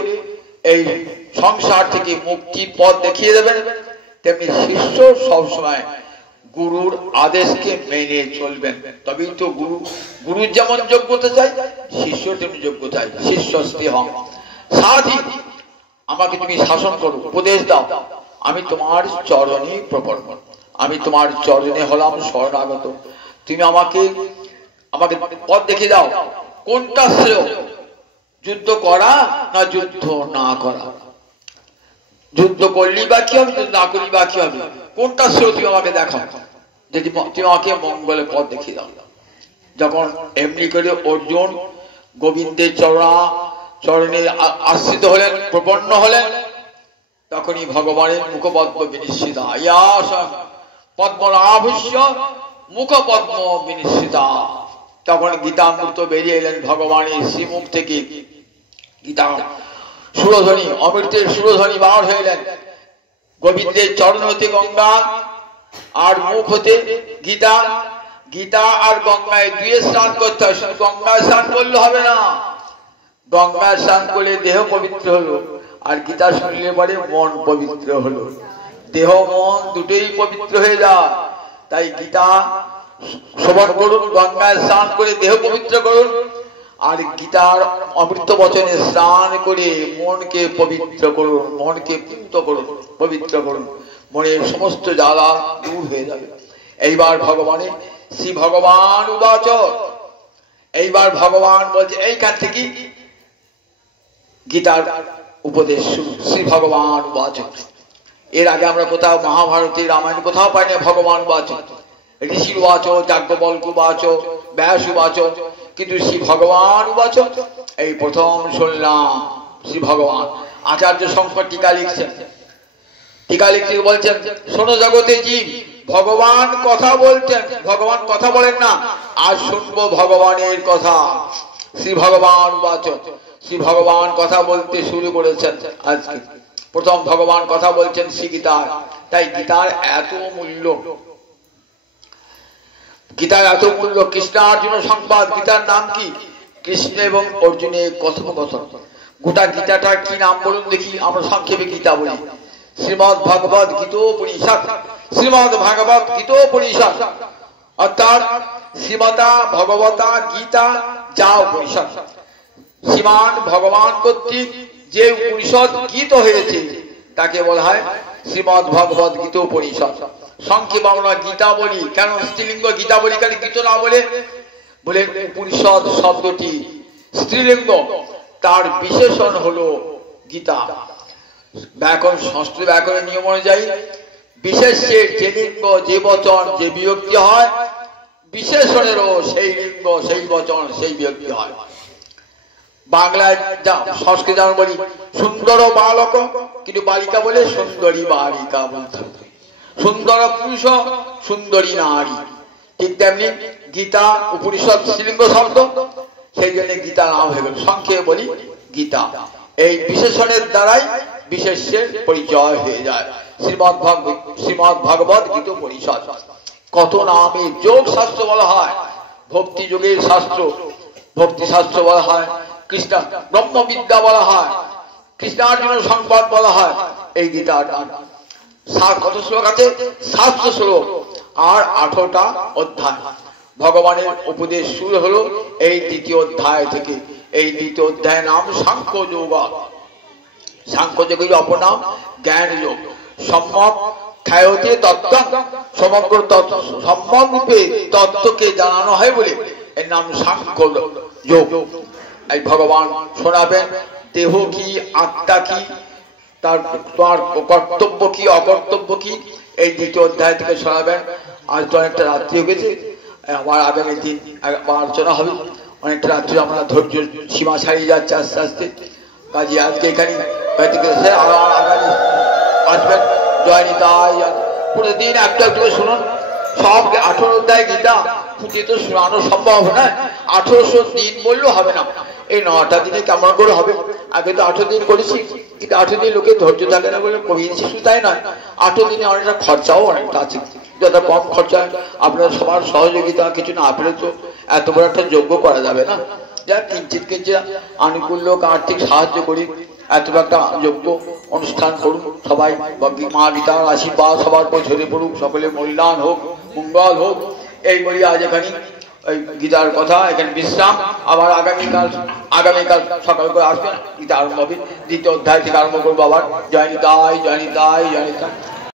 এই সংসার থেকে মুক্তির পথ দেখিয়ে দেবেন, তেমনি শিষ্য সবসময় গুরুর আদেশকে মেনে চলবেন, তবেই তো গুরুর যেমন যোগ্যতা চাই শিষ্য তেমনি যোগ্যতা চাই। শিষ্যস্তেহং সাধি, আমাকে তুমি শাসন করো, উপদেশ দাও, আমি তোমার চরণে প্রপন্ন, আমি তোমার চরণে হলাম শরণাগত, তুমি আমাকে পথ দেখিয়ে দাও। কোনটা শ্রেয়, যুদ্ধ করা না যুদ্ধ না করা? যুদ্ধ করলি বা কি হবে, যুদ্ধ না করলি বা কি হবে? কোনটা শ্রেয় তুমি আমাকে দেখাও, যদি তুমি আমাকে মঙ্গলে পথ দেখিয়ে দাও। যখন এমনি করে অর্জুন গোবিন্দের চরণে আশ্রিত হলেন, প্রপন্ন হলেন, তখনই ভগবানের মুখপদ্ম বিনিশ্চিতা, পদ্মনাভস্য মুখপদ্ম বিনিশ্চিতা। তখন গীতামৃত বেরিয়ে এলেন ভগবানের শ্রীমুখ থেকে, গীতা সুরধ্বনি, অমৃতের সুরধ্বনি বার হয়ে এলেন। গোবিন্দের চরণ হতে গঙ্গা আর মুখ হতে গীতা, গীতা আর গঙ্গায় দুয়ে স্নান করতে হয়। শুধু গঙ্গায় স্নান করলে হবে না, গঙ্গায় স্নান করলে দেহ পবিত্র হলো, আর গীতা শুনলে পরে মন পবিত্র হলো। দেহ মন দুটোই পবিত্র হয়ে যায়। তাই গীতা শ্রবণ করুন, গঙ্গায় স্নান করে দেহ পবিত্র করুন, আর গীতার অমৃত বচনে স্নান করে মনকে পবিত্র করুন, মনকে পুত করুন, পবিত্র করুন, মনের সমস্ত জ্বালা দূর হয়ে যাবে। এইবার ভগবানের শ্রী ভগবান উবাচ, এইবার ভগবান বলছে এইখান থেকে গীতার উপদেশ শুরু। শ্রী ভগবান উবাচ, এর আগে আমরা কোথাও মহাভারতী রামায়ণ কোথাও পাই না ভগবান উবাচ। ঋষি উবাচ, যাজ্ঞবল্ক উবাচ, ব্যাস উবাচ, কিন্তু শ্রী ভগবান উবাচ এই প্রথম শুনলাম। শ্রী ভগবান আচার্য শঙ্কর টিকা লিখছেন, টিকা লিখতে বলছেন শোনো জগতে জীব, ভগবান কথা বলছেন, ভগবান কথা বলেন না, আজ শুনবো ভগবানের কথা। শ্রী ভগবান উবাচ, শ্রী ভগবান কথা বলতে শুরু করেছেন আজকে। প্রথম ভগবান কথা বলছেন শ্রী গীতার, তাই গীতার এত মূল্য, গীতার এত মূল্য। কৃষ্ণার্জুন সংবাদ, গীতার নাম কি? কৃষ্ণ এবং অর্জুনের কথোপকথন। গোটা গীতাটা কি নাম বলুন দেখি, আমরা সংক্ষেপে গীতা বলি। শ্রীমদ ভাগবত গীতোপনিষদ, শ্রীমদ ভাগবত গীতোপনিষদ, অর্থাৎ শ্রীমতা ভগবতা গীতা যা উপনিষদ। শ্রীমান ভগবান কর্তৃক যে উপনিষদ গীত হয়েছে তাকে বলা হয় শ্রীমদ ভগবত গীতোপনিষদ। সংক্ষেপে আমরা গীতা বলি, কেন স্ত্রীলিঙ্গ গীতা বলি, কেন গীত না বলে? বলে উপনিষদ শব্দটি স্ত্রীলিঙ্গ, তার বিশেষণ হলো গীতা। ব্যাকরণ, সংস্কৃত ব্যাকরণের নিয়ম অনুযায়ী বিশেষ্যের যে লিঙ্গ, যে বচন, যে বিভক্তি হয়, বিশেষণেরও সেই লিঙ্গ, সেই বচন, সেই বিভক্তি হয়। বাংলায় যা সংস্কৃত যেমন বলি সুন্দর বালক, কিন্তু বালিকা বলে সুন্দরী বালিকা বলতে হবে। সুন্দর পুরুষ, সুন্দরী নারী। ঠিক তেমনি গীতা উপনিষদ শ্রীলিঙ্গ শব্দ, সেই জন্য গীতা নাম হয়ে গেল। সংক্ষেপে বলি গীতা। এই বিশেষণের দ্বারাই বিশেষ্যের পরিচয় হয়ে যায়। শ্রীমদ্ ভাগবত গীতা পরিষদ কত নামে যোগ শাস্ত্র বলা হয়, ভক্তি যোগের শাস্ত্র, ভক্তি শাস্ত্র বলা হয়, কৃষ্ণ ব্রহ্মবিদ্যা বলা হয়, কৃষ্ণার্জুন সংবাদ বলা হয়। এই গীতার কত শ্লোক আছে? 700 শ্লোক আর 18টা অধ্যায়। ভগবানের উপদেশ শুরু হলো এই দ্বিতীয় অধ্যায় থেকে। এই দ্বিতীয় অধ্যায়ের নাম সাংখ্য যোগ। সাংখ্য যোগের অপর নাম জ্ঞান যোগ। সম্যক খ্যায়তে তত্ত্ব, সমগ্র তত্ত্ব সম্যক রূপে তত্ত্বকে জানানো হয় বলে এর নাম সাংখ্য যোগ। এই ভগবান শোনাবেন দেহ কি, আত্মা কি, তার তোমার কর্তব্য কি, অকর্তব্য কি, এই দ্বিতীয় অধ্যায় থেকে শোনাবেন। আজ তো অনেকটা রাত্রি হয়ে গেছে, আবার আগামী দিন আলোচনা হবে। অনেকটা রাত্রি আমরা ধৈর্য সীমা ছাড়িয়ে যাচ্ছে আস্তে আস্তে। কাজে আজকে এখানে আগামী আসবেন জয়নিতাই। প্রতিদিন একটা একটু শুনুন। সব 18 অধ্যায় গীতা পুঁথি তো শোনানো সম্ভব হবে না। 1800 দিন বললেও হবে না। এই 9টা দিনে কেমন করে হবে? আগে তো 8 দিন করেছি, কিন্তু 8 দিন লোকে ধৈর্য থাকে না বলে কমিয়েছি, শুধু তাই নয়, 8 দিনে অনেকটা খরচাও অনেকটা আছে। যত কম খরচায় আপনার সবার সহযোগিতা কিছু না পেলে তো এত বড় একটা যজ্ঞ করা যাবে না। যা কিঞ্চিত কিঞ্চিত আনুকূল্য আর্থিক সাহায্য করি, এত একটা যোগ্য অনুষ্ঠান করুন। সবাই মা গীতার আশীর্বাদ সবার উপর ঝরে পড়ুক, সকলে কল্যাণ হোক, মঙ্গল হোক। এই বলি আজ এখানে ওই গীতার কথা, এখানে বিশ্রাম। আবার আগামীকাল সকাল করে আসবেন, গীতা আরম্ভ হবে। দ্বিতীয় অধ্যায় থেকে আরম্ভ করবো আবার। জয় নিতাই, জয় নিতাই, জয় নিতাই।